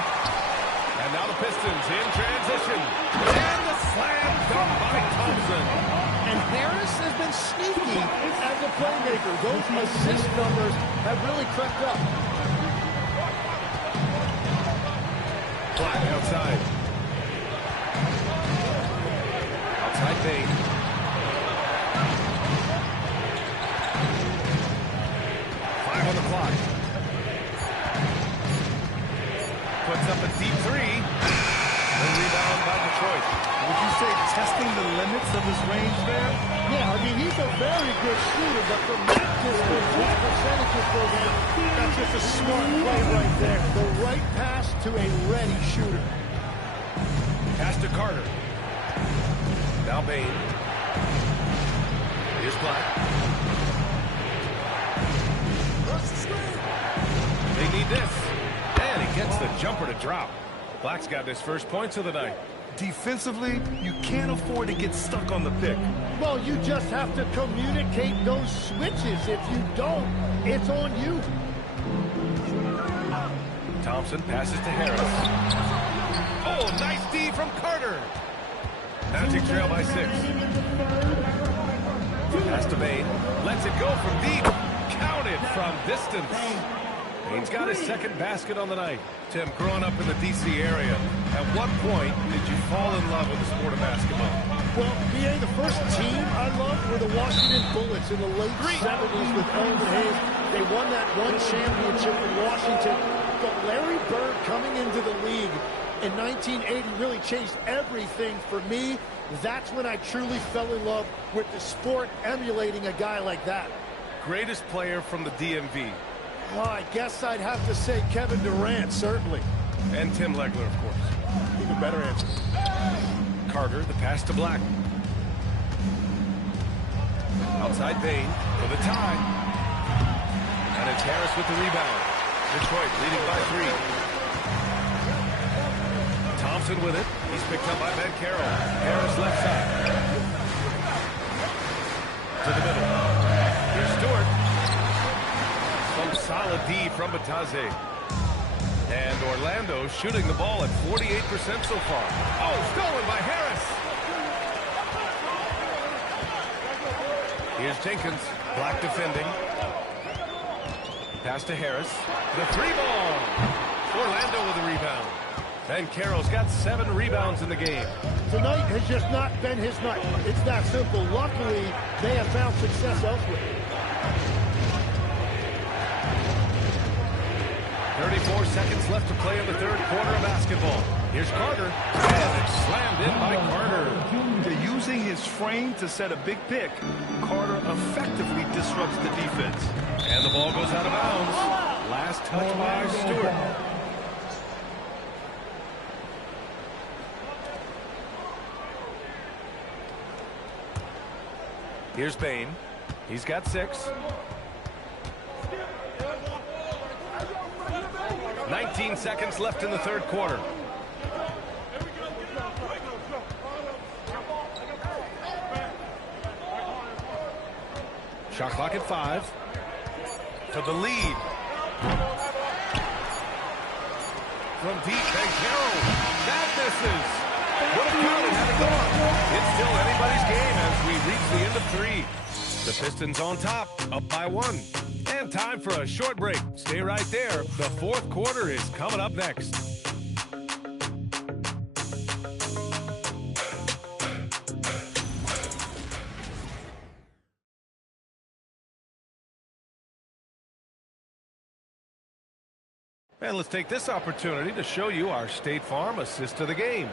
And now the Pistons in transition. And the slam dunk by Thompson. And Harris has been sneaky as a playmaker. Those assist numbers have really crept up. Black outside. Outside Bane. Five on the clock. Puts up a deep 3. The rebound by Detroit. Would you say testing the limits of his range there? Yeah, I mean, he's a very good shooter, but from that distance, his percentages go down. That's just a smart play right there. The right pass to a ready shooter. Pass to Carter. Now Bane. Here's Black. jumper to drop. Black's got his first points of the night. Defensively, you can't afford to get stuck on the pick. Well, you just have to communicate those switches. If you don't, it's on you. Thompson passes to Harris. Oh, nice D from Carter. Magic trail by 6. Pass to Bane. Lets it go from deep. Counted from distance. Bane's got his second basket on the night. Tim, growing up in the D.C. area, at what point did you fall in love with the sport of basketball? Well, BA, the first team I loved were the Washington Bullets in the late 70s with Elvin Hayes. They won that one championship in Washington. But Larry Bird coming into the league in 1980 really changed everything for me. That's when I truly fell in love with the sport, emulating a guy like that. Greatest player from the DMV. Well, I guess I'd have to say Kevin Durant, certainly. And Tim Legler, of course. Even better answer. Carter, the pass to Black. Outside Bane for the tie. And it's Harris with the rebound. Detroit leading by 3. Thompson with it. He's picked up by Ben Carroll. Harris left side. To the middle. Here's Stewart. Some solid D from Batazzi. And Orlando shooting the ball at 48% so far. Oh, stolen by Harris. Here's Jenkins. Black defending. Pass to Harris. The 3-ball. Orlando with the rebound. Ben Carroll's got 7 rebounds in the game. Tonight has just not been his night. It's that simple. Luckily, they have found success elsewhere. 34 seconds left to play in the third quarter of basketball. Here's Carter. And it's slammed in by Carter. They're using his frame to set a big pick. Carter effectively disrupts the defense. And the ball goes out of bounds. Last touch by Stewart. Here's Bane. He's got 6. 19 seconds left in the third quarter. Shot clock at 5. For the lead. From deep, Ben Carroll. That misses. Would have counted had it gone. It's still anybody's game as we reach the end of 3. The Pistons on top, up by 1. And time for a short break. Stay right there. The fourth quarter is coming up next. And let's take this opportunity to show you our State Farm assist to the game.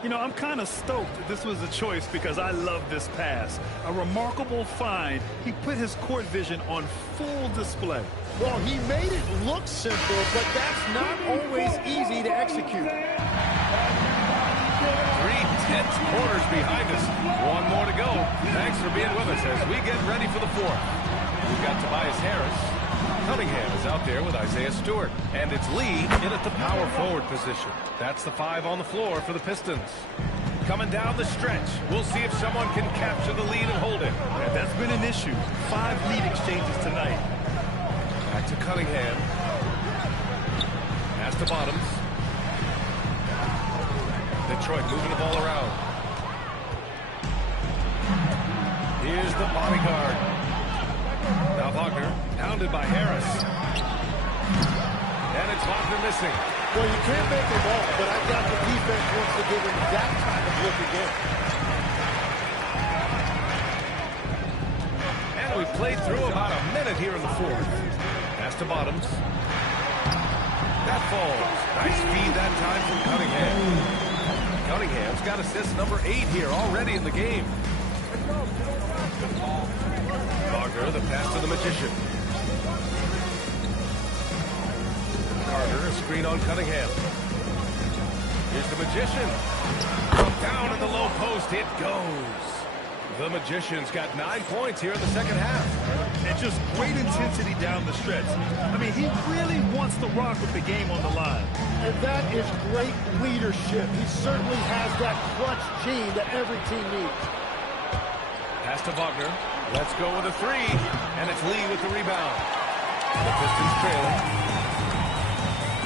You know, I'm kind of stoked that this was a choice because I love this pass. A remarkable find. He put his court vision on full display. Well, he made it look simple, but that's not always easy to execute. 3 tense quarters behind us. 1 more to go. Thanks for being with us as we get ready for the 4th. We've got Tobias Harris. Cunningham is out there with Isaiah Stewart. And it's Lee in at the power forward position. That's the 5 on the floor for the Pistons. Coming down the stretch. We'll see if someone can capture the lead and hold it. Yeah, that's been an issue. 5 lead exchanges tonight. Back to Cunningham. Pass to Bottoms. Detroit moving the ball around. Here's the bodyguard. Now Wagner, pounded by Harris. And it's Wagner missing. Well, you can't make them all, but I doubt the defense wants to give him that kind of look again. And we've played through about a minute here in the 4th. Pass to Bottoms. That falls. Nice feed that time from Cunningham. Cunningham's got assist number 8 here already in the game. Wagner, the pass to the Magician. Carter, a screen on Cunningham. Here's the Magician. Down in the low post, it goes. The Magician's got 9 points here in the second half. and just great intensity down the stretch. I mean, he really wants to rock with the game on the line. And that is great leadership. He certainly has that clutch gene that every team needs. Pass to Wagner. Let's go with a three. And it's Lee with the rebound. The Pistons trailing.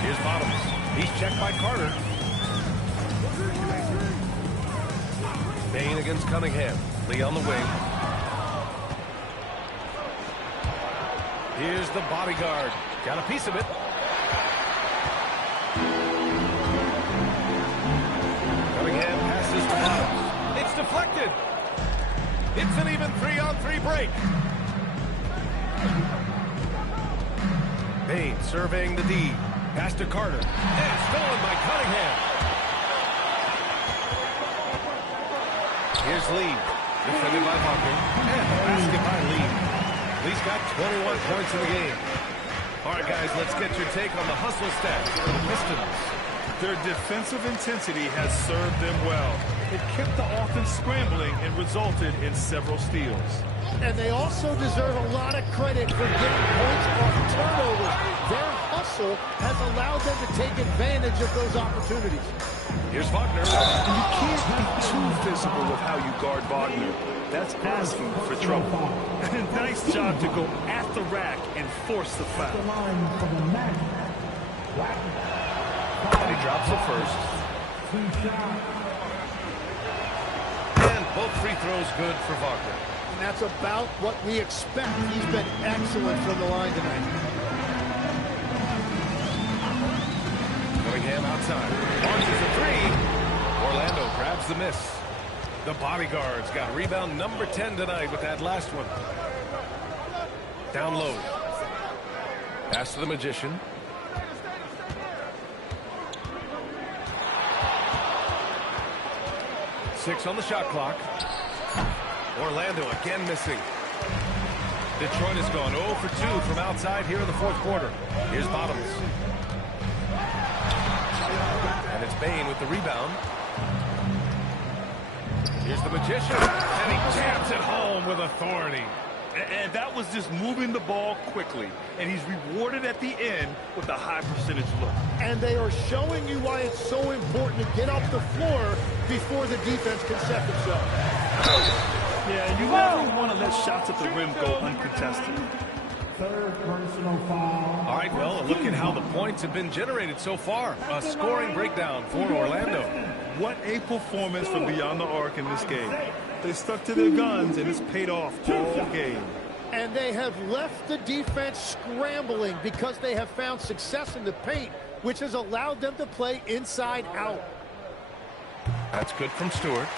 Here's Bottoms. He's checked by Carter. Bain against Cunningham. Lee on the wing. Here's the bodyguard. Got a piece of it. Cunningham passes to Bottoms. It's deflected. It's an even 3-on-3 break. Bain surveying the D. Pass to Carter. And stolen by Cunningham. Here's Lee. Defended by Wagner. And the basket by Lee. Lee's got 21 points in the game. All right, guys, let's get your take on the hustle stats for the Pistons. Their defensive intensity has served them well. It kept the offense scrambling and resulted in several steals. And they also deserve a lot of credit for getting points off turnovers. Their hustle has allowed them to take advantage of those opportunities. Here's Wagner. You can't be too physical with how you guard Wagner. That's asking for trouble. And nice job to go at the rack and force the foul. And he drops it first. And both free throws good for Wagner. And that's about what we expect. He's been excellent from the line tonight. Cunningham outside. Launches a three. Orlando grabs the miss. The bodyguards got rebound number 10 tonight with that last one. Down low. Pass to the Magician. Six on the shot clock. Orlando again missing. Detroit has gone 0 for 2 from outside here in the fourth quarter. Here's Bottoms. And it's Bain with the rebound. Here's the Magician. And he jams it home with authority. And that was just moving the ball quickly. And he's rewarded at the end with a high percentage look. And they are showing you why it's so important to get off the floor before the defense can set themselves. Yeah, you never want to let shots at the rim go uncontested. Third personal foul. All right, well, look at how the points have been generated so far. A scoring breakdown for Orlando. What a performance from beyond the arc in this game. They stuck to their guns, and it's paid off all game. And they have left the defense scrambling because they have found success in the paint, which has allowed them to play inside out. That's good from Stewart.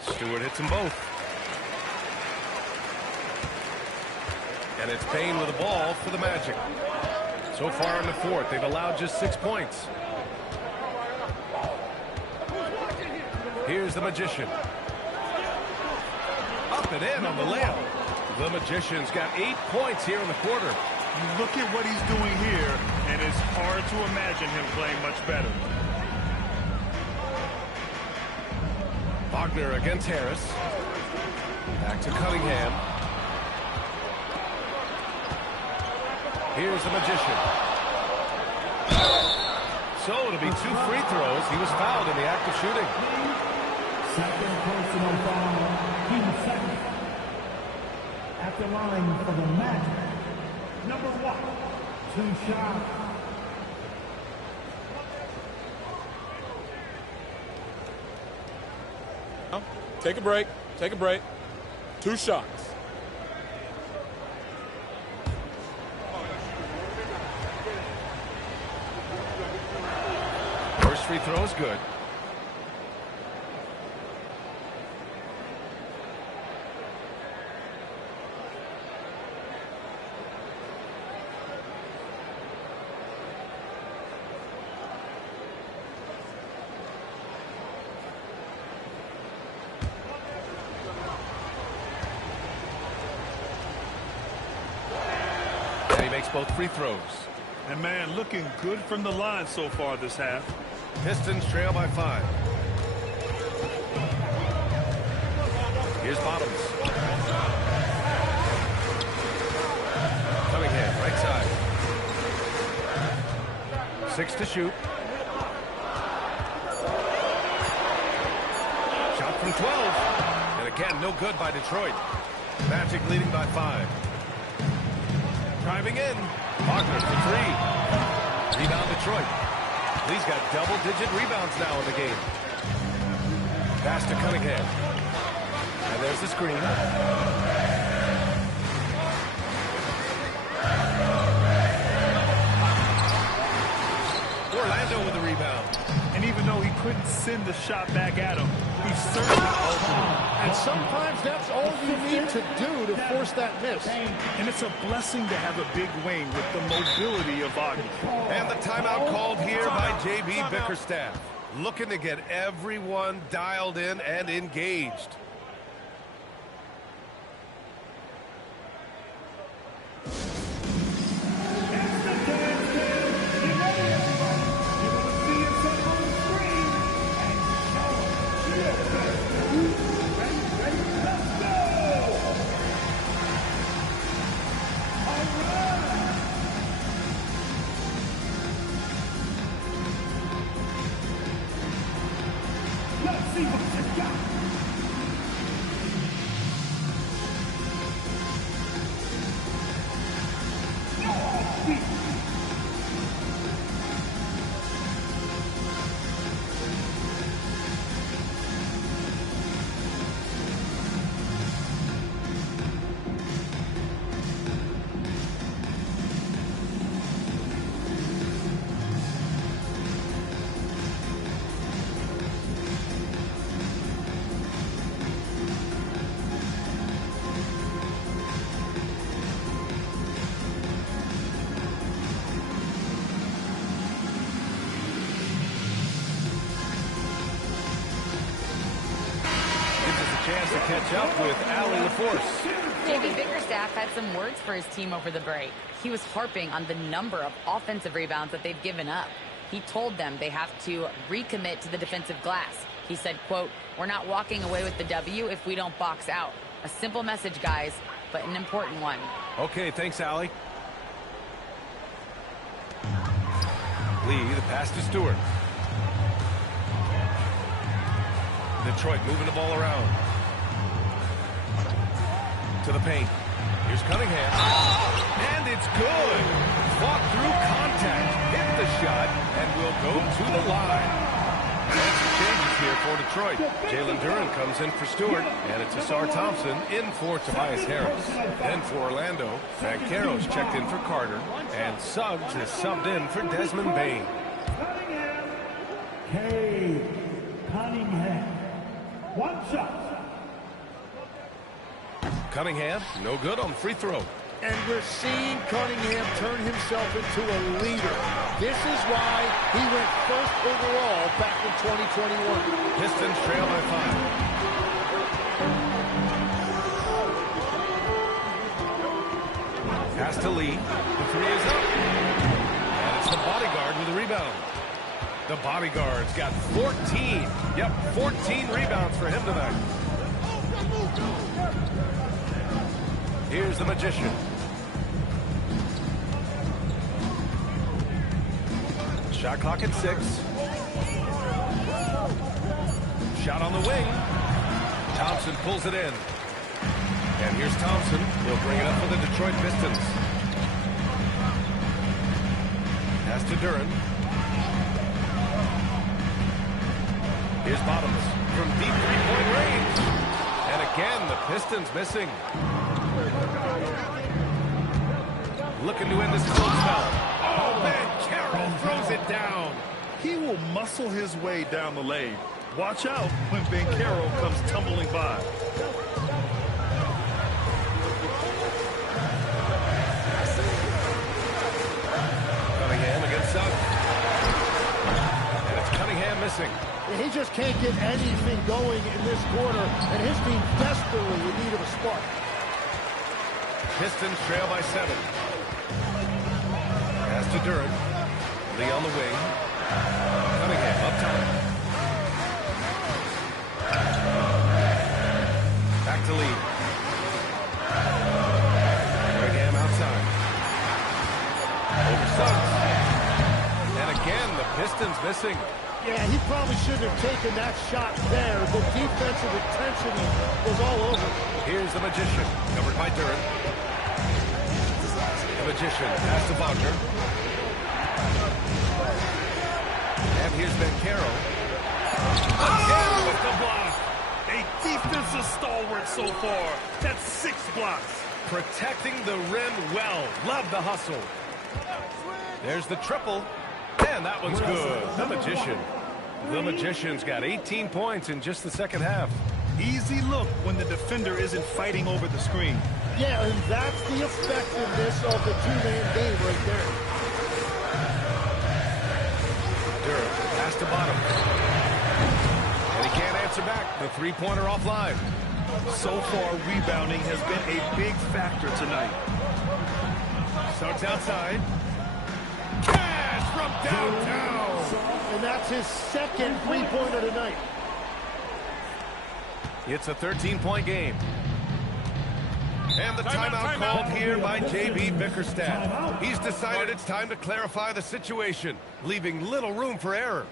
Stewart hits them both. And it's Bain with the ball for the Magic. So far in the fourth, they've allowed just 6 points. Here's the Magician. Up and in on the layup. The Magician's got 8 points here in the quarter. You look at what he's doing here, and it's hard to imagine him playing much better. Wagner against Harris. Back to Cunningham. Here's the Magician. So it'll be 2 free throws. He was fouled in the act of shooting. Second personal foul. Team second. At the line for the Magic. Number 1. 2 shots. Take a break. Take a break. 2 shots. First free throw is good. makes both free throws. And man, looking good from the line so far this half. Pistons trail by 5. Here's Bottoms. Cunningham, right side. 6 to shoot. Shot from 12. And again, no good by Detroit. Magic leading by 5. Driving in. Wagner for 3. Rebound Detroit. Lee's got double-digit rebounds now in the game. Pass to Cunningham. And there's the screen. Orlando with the rebound. And even though he couldn't send the shot back at him, he certainly opened. And sometimes that's all you need to do to force that miss. And it's a blessing to have a big wing with the mobility of Wagner. And the timeout called here by J.B. Bickerstaff. Looking to get everyone dialed in and engaged. Let's see what you got. Chance to catch up with Allie LaForce. J.B. Bickerstaff had some words for his team over the break. He was harping on the number of offensive rebounds that they've given up. He told them they have to recommit to the defensive glass. He said, quote, "We're not walking away with the W if we don't box out." A simple message, guys, but an important one. Okay, thanks, Allie. Lee, the pass to Stewart. Detroit moving the ball around. To the paint. Here's Cunningham. And it's good. Fought through contact. Hit the shot. And will go to the line. And some changes here for Detroit. Jalen Duren comes in for Stewart. And it's Asar Thompson in for Tobias Harris. Then for Orlando, Banchero's checked in for Carter. And Suggs is subbed in for Desmond Bane. Cade Cunningham. One shot. Cunningham, no good on free throw. And we're seeing Cunningham turn himself into a leader. This is why he went first overall back in 2021. Pistons trail by 5. Pass to Lee. The 3 is up. And it's the bodyguard with the rebound. The bodyguard's got 14. Yep, 14 rebounds for him tonight. Here's the magician. Shot clock at 6. Shot on the wing. Thompson pulls it in. And here's Thompson. He'll bring it up for the Detroit Pistons. Pass to Duren. Here's Bottoms from deep three-point range. And again, the Pistons missing. Looking to end this close spell. Oh, Banchero throws it down. He will muscle his way down the lane. Watch out when Banchero comes tumbling by. Cunningham against Suggs. And it's Cunningham missing. He just can't get anything going in this quarter, and his team desperately in need of a spark. Pistons trail by 7. to Duran. Lee on the wing. Cunningham up top. Back to Lee. Cunningham outside. Over Suggs. And again, the Pistons missing. Yeah, he probably shouldn't have taken that shot there. The defensive intensity was all over. Here's the Magician, covered by Duran. The Magician pass to Wagner. And here's Banchero. Again with the block. A defensive stalwart so far. That's 6 blocks. Protecting the rim well. Love the hustle. There's the triple. And that one's good. The Magician. The Magician's got 18 points in just the second half. Easy look when the defender isn't fighting over the screen. Yeah, and that's the effectiveness of the two-man game right there. Duran, pass to bottom. And he can't answer back. The three-pointer offline. So far, rebounding has been a big factor tonight. Suggs outside. Cash from downtown. And that's his second three-pointer tonight. It's a 13-point game. And the timeout called here by J.B. Bickerstaff. He's decided it's time to clarify the situation, leaving little room for error.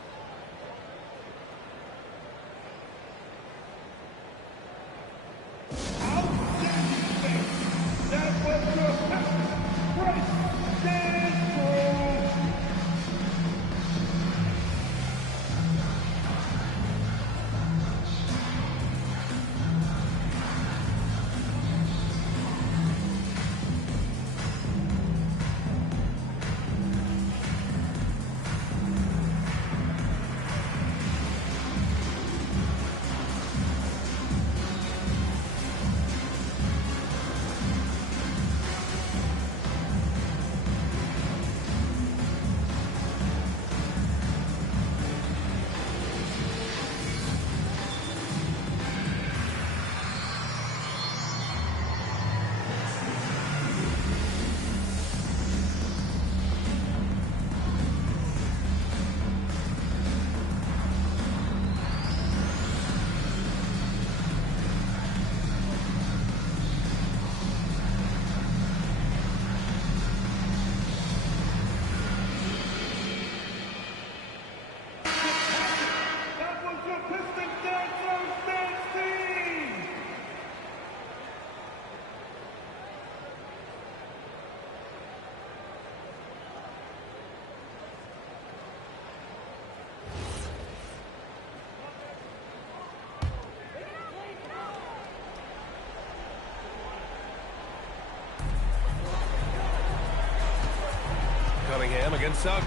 Cunningham against Suggs.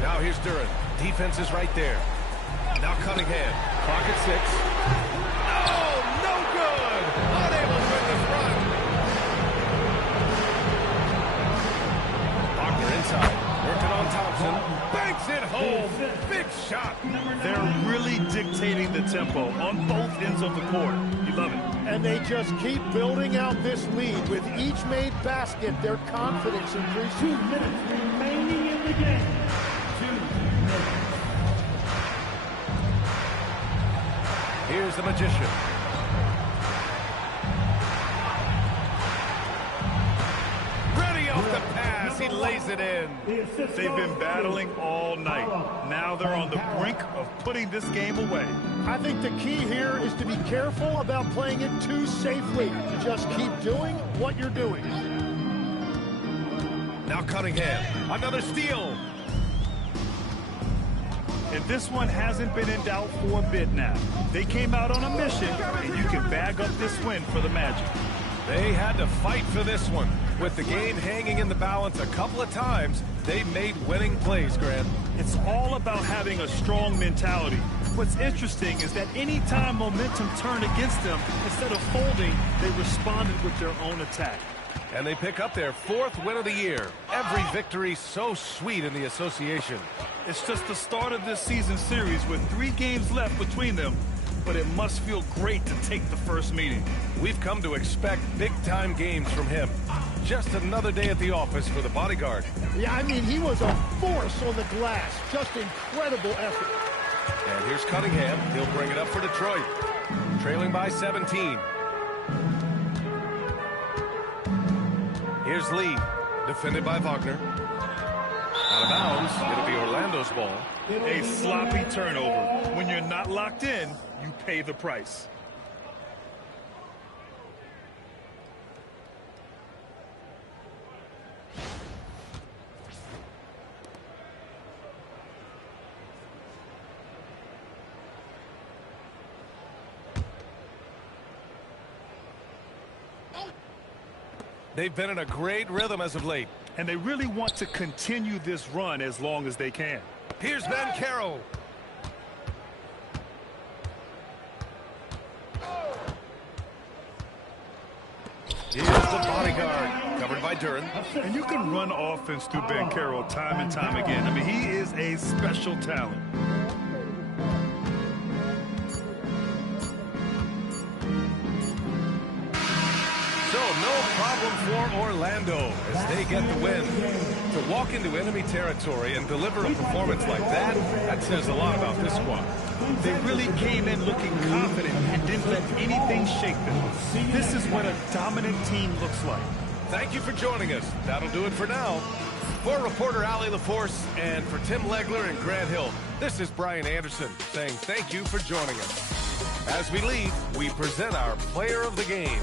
Now here's Duran. Defense is right there. Now Cunningham. Clock at 6. Oh, no good! Unable to win this run. Wagner inside. Working on Thompson. Banks it home. Big shot. They're really dictating the tempo on both ends of the court. You love it. And they just keep building out this lead. With each made basket, their confidence increases. 2 minutes remaining in the game. 2 minutes. Here's the Magician. Ready off the pass. He lays it in. They've been battling all night. Now they're on the brink of putting this game away. I think the key here is to be careful about playing it too safely. Just keep doing what you're doing. Now Cunningham. Another steal. And this one hasn't been in doubt for a bit now. They came out on a mission, and you can bag up this win for the Magic. They had to fight for this one. With the game hanging in the balance a couple of times, they made winning plays, Grant. It's all about having a strong mentality. What's interesting is that any time momentum turned against them, instead of folding, they responded with their own attack. And they pick up their 4th win of the year. Every victory so sweet in the association. It's just the start of this season series with 3 games left between them. but it must feel great to take the first meeting. We've come to expect big-time games from him. Just another day at the office for the bodyguard. Yeah, I mean, he was a force on the glass. Just incredible effort. And here's Cunningham. He'll bring it up for Detroit. Trailing by 17. Here's Lee. Defended by Wagner. Out of bounds. It'll be Orlando's ball. A sloppy turnover. When you're not locked in, you pay the price. They've been in a great rhythm as of late. And they really want to continue this run as long as they can. Here's Banchero. Here's the bodyguard, covered by Duren. And you can run offense through Banchero time and time again. I mean, he is a special talent. So no problem for Orlando as they get the win. To walk into enemy territory and deliver a performance like that says a lot about this squad. They really came in looking confident and didn't let anything shake them. This is what a dominant team looks like. Thank you for joining us. That'll do it for now. For reporter Allie LaForce and for Tim Legler and Grant Hill, this is Brian Anderson saying thank you for joining us. As we leave, we present our player of the game.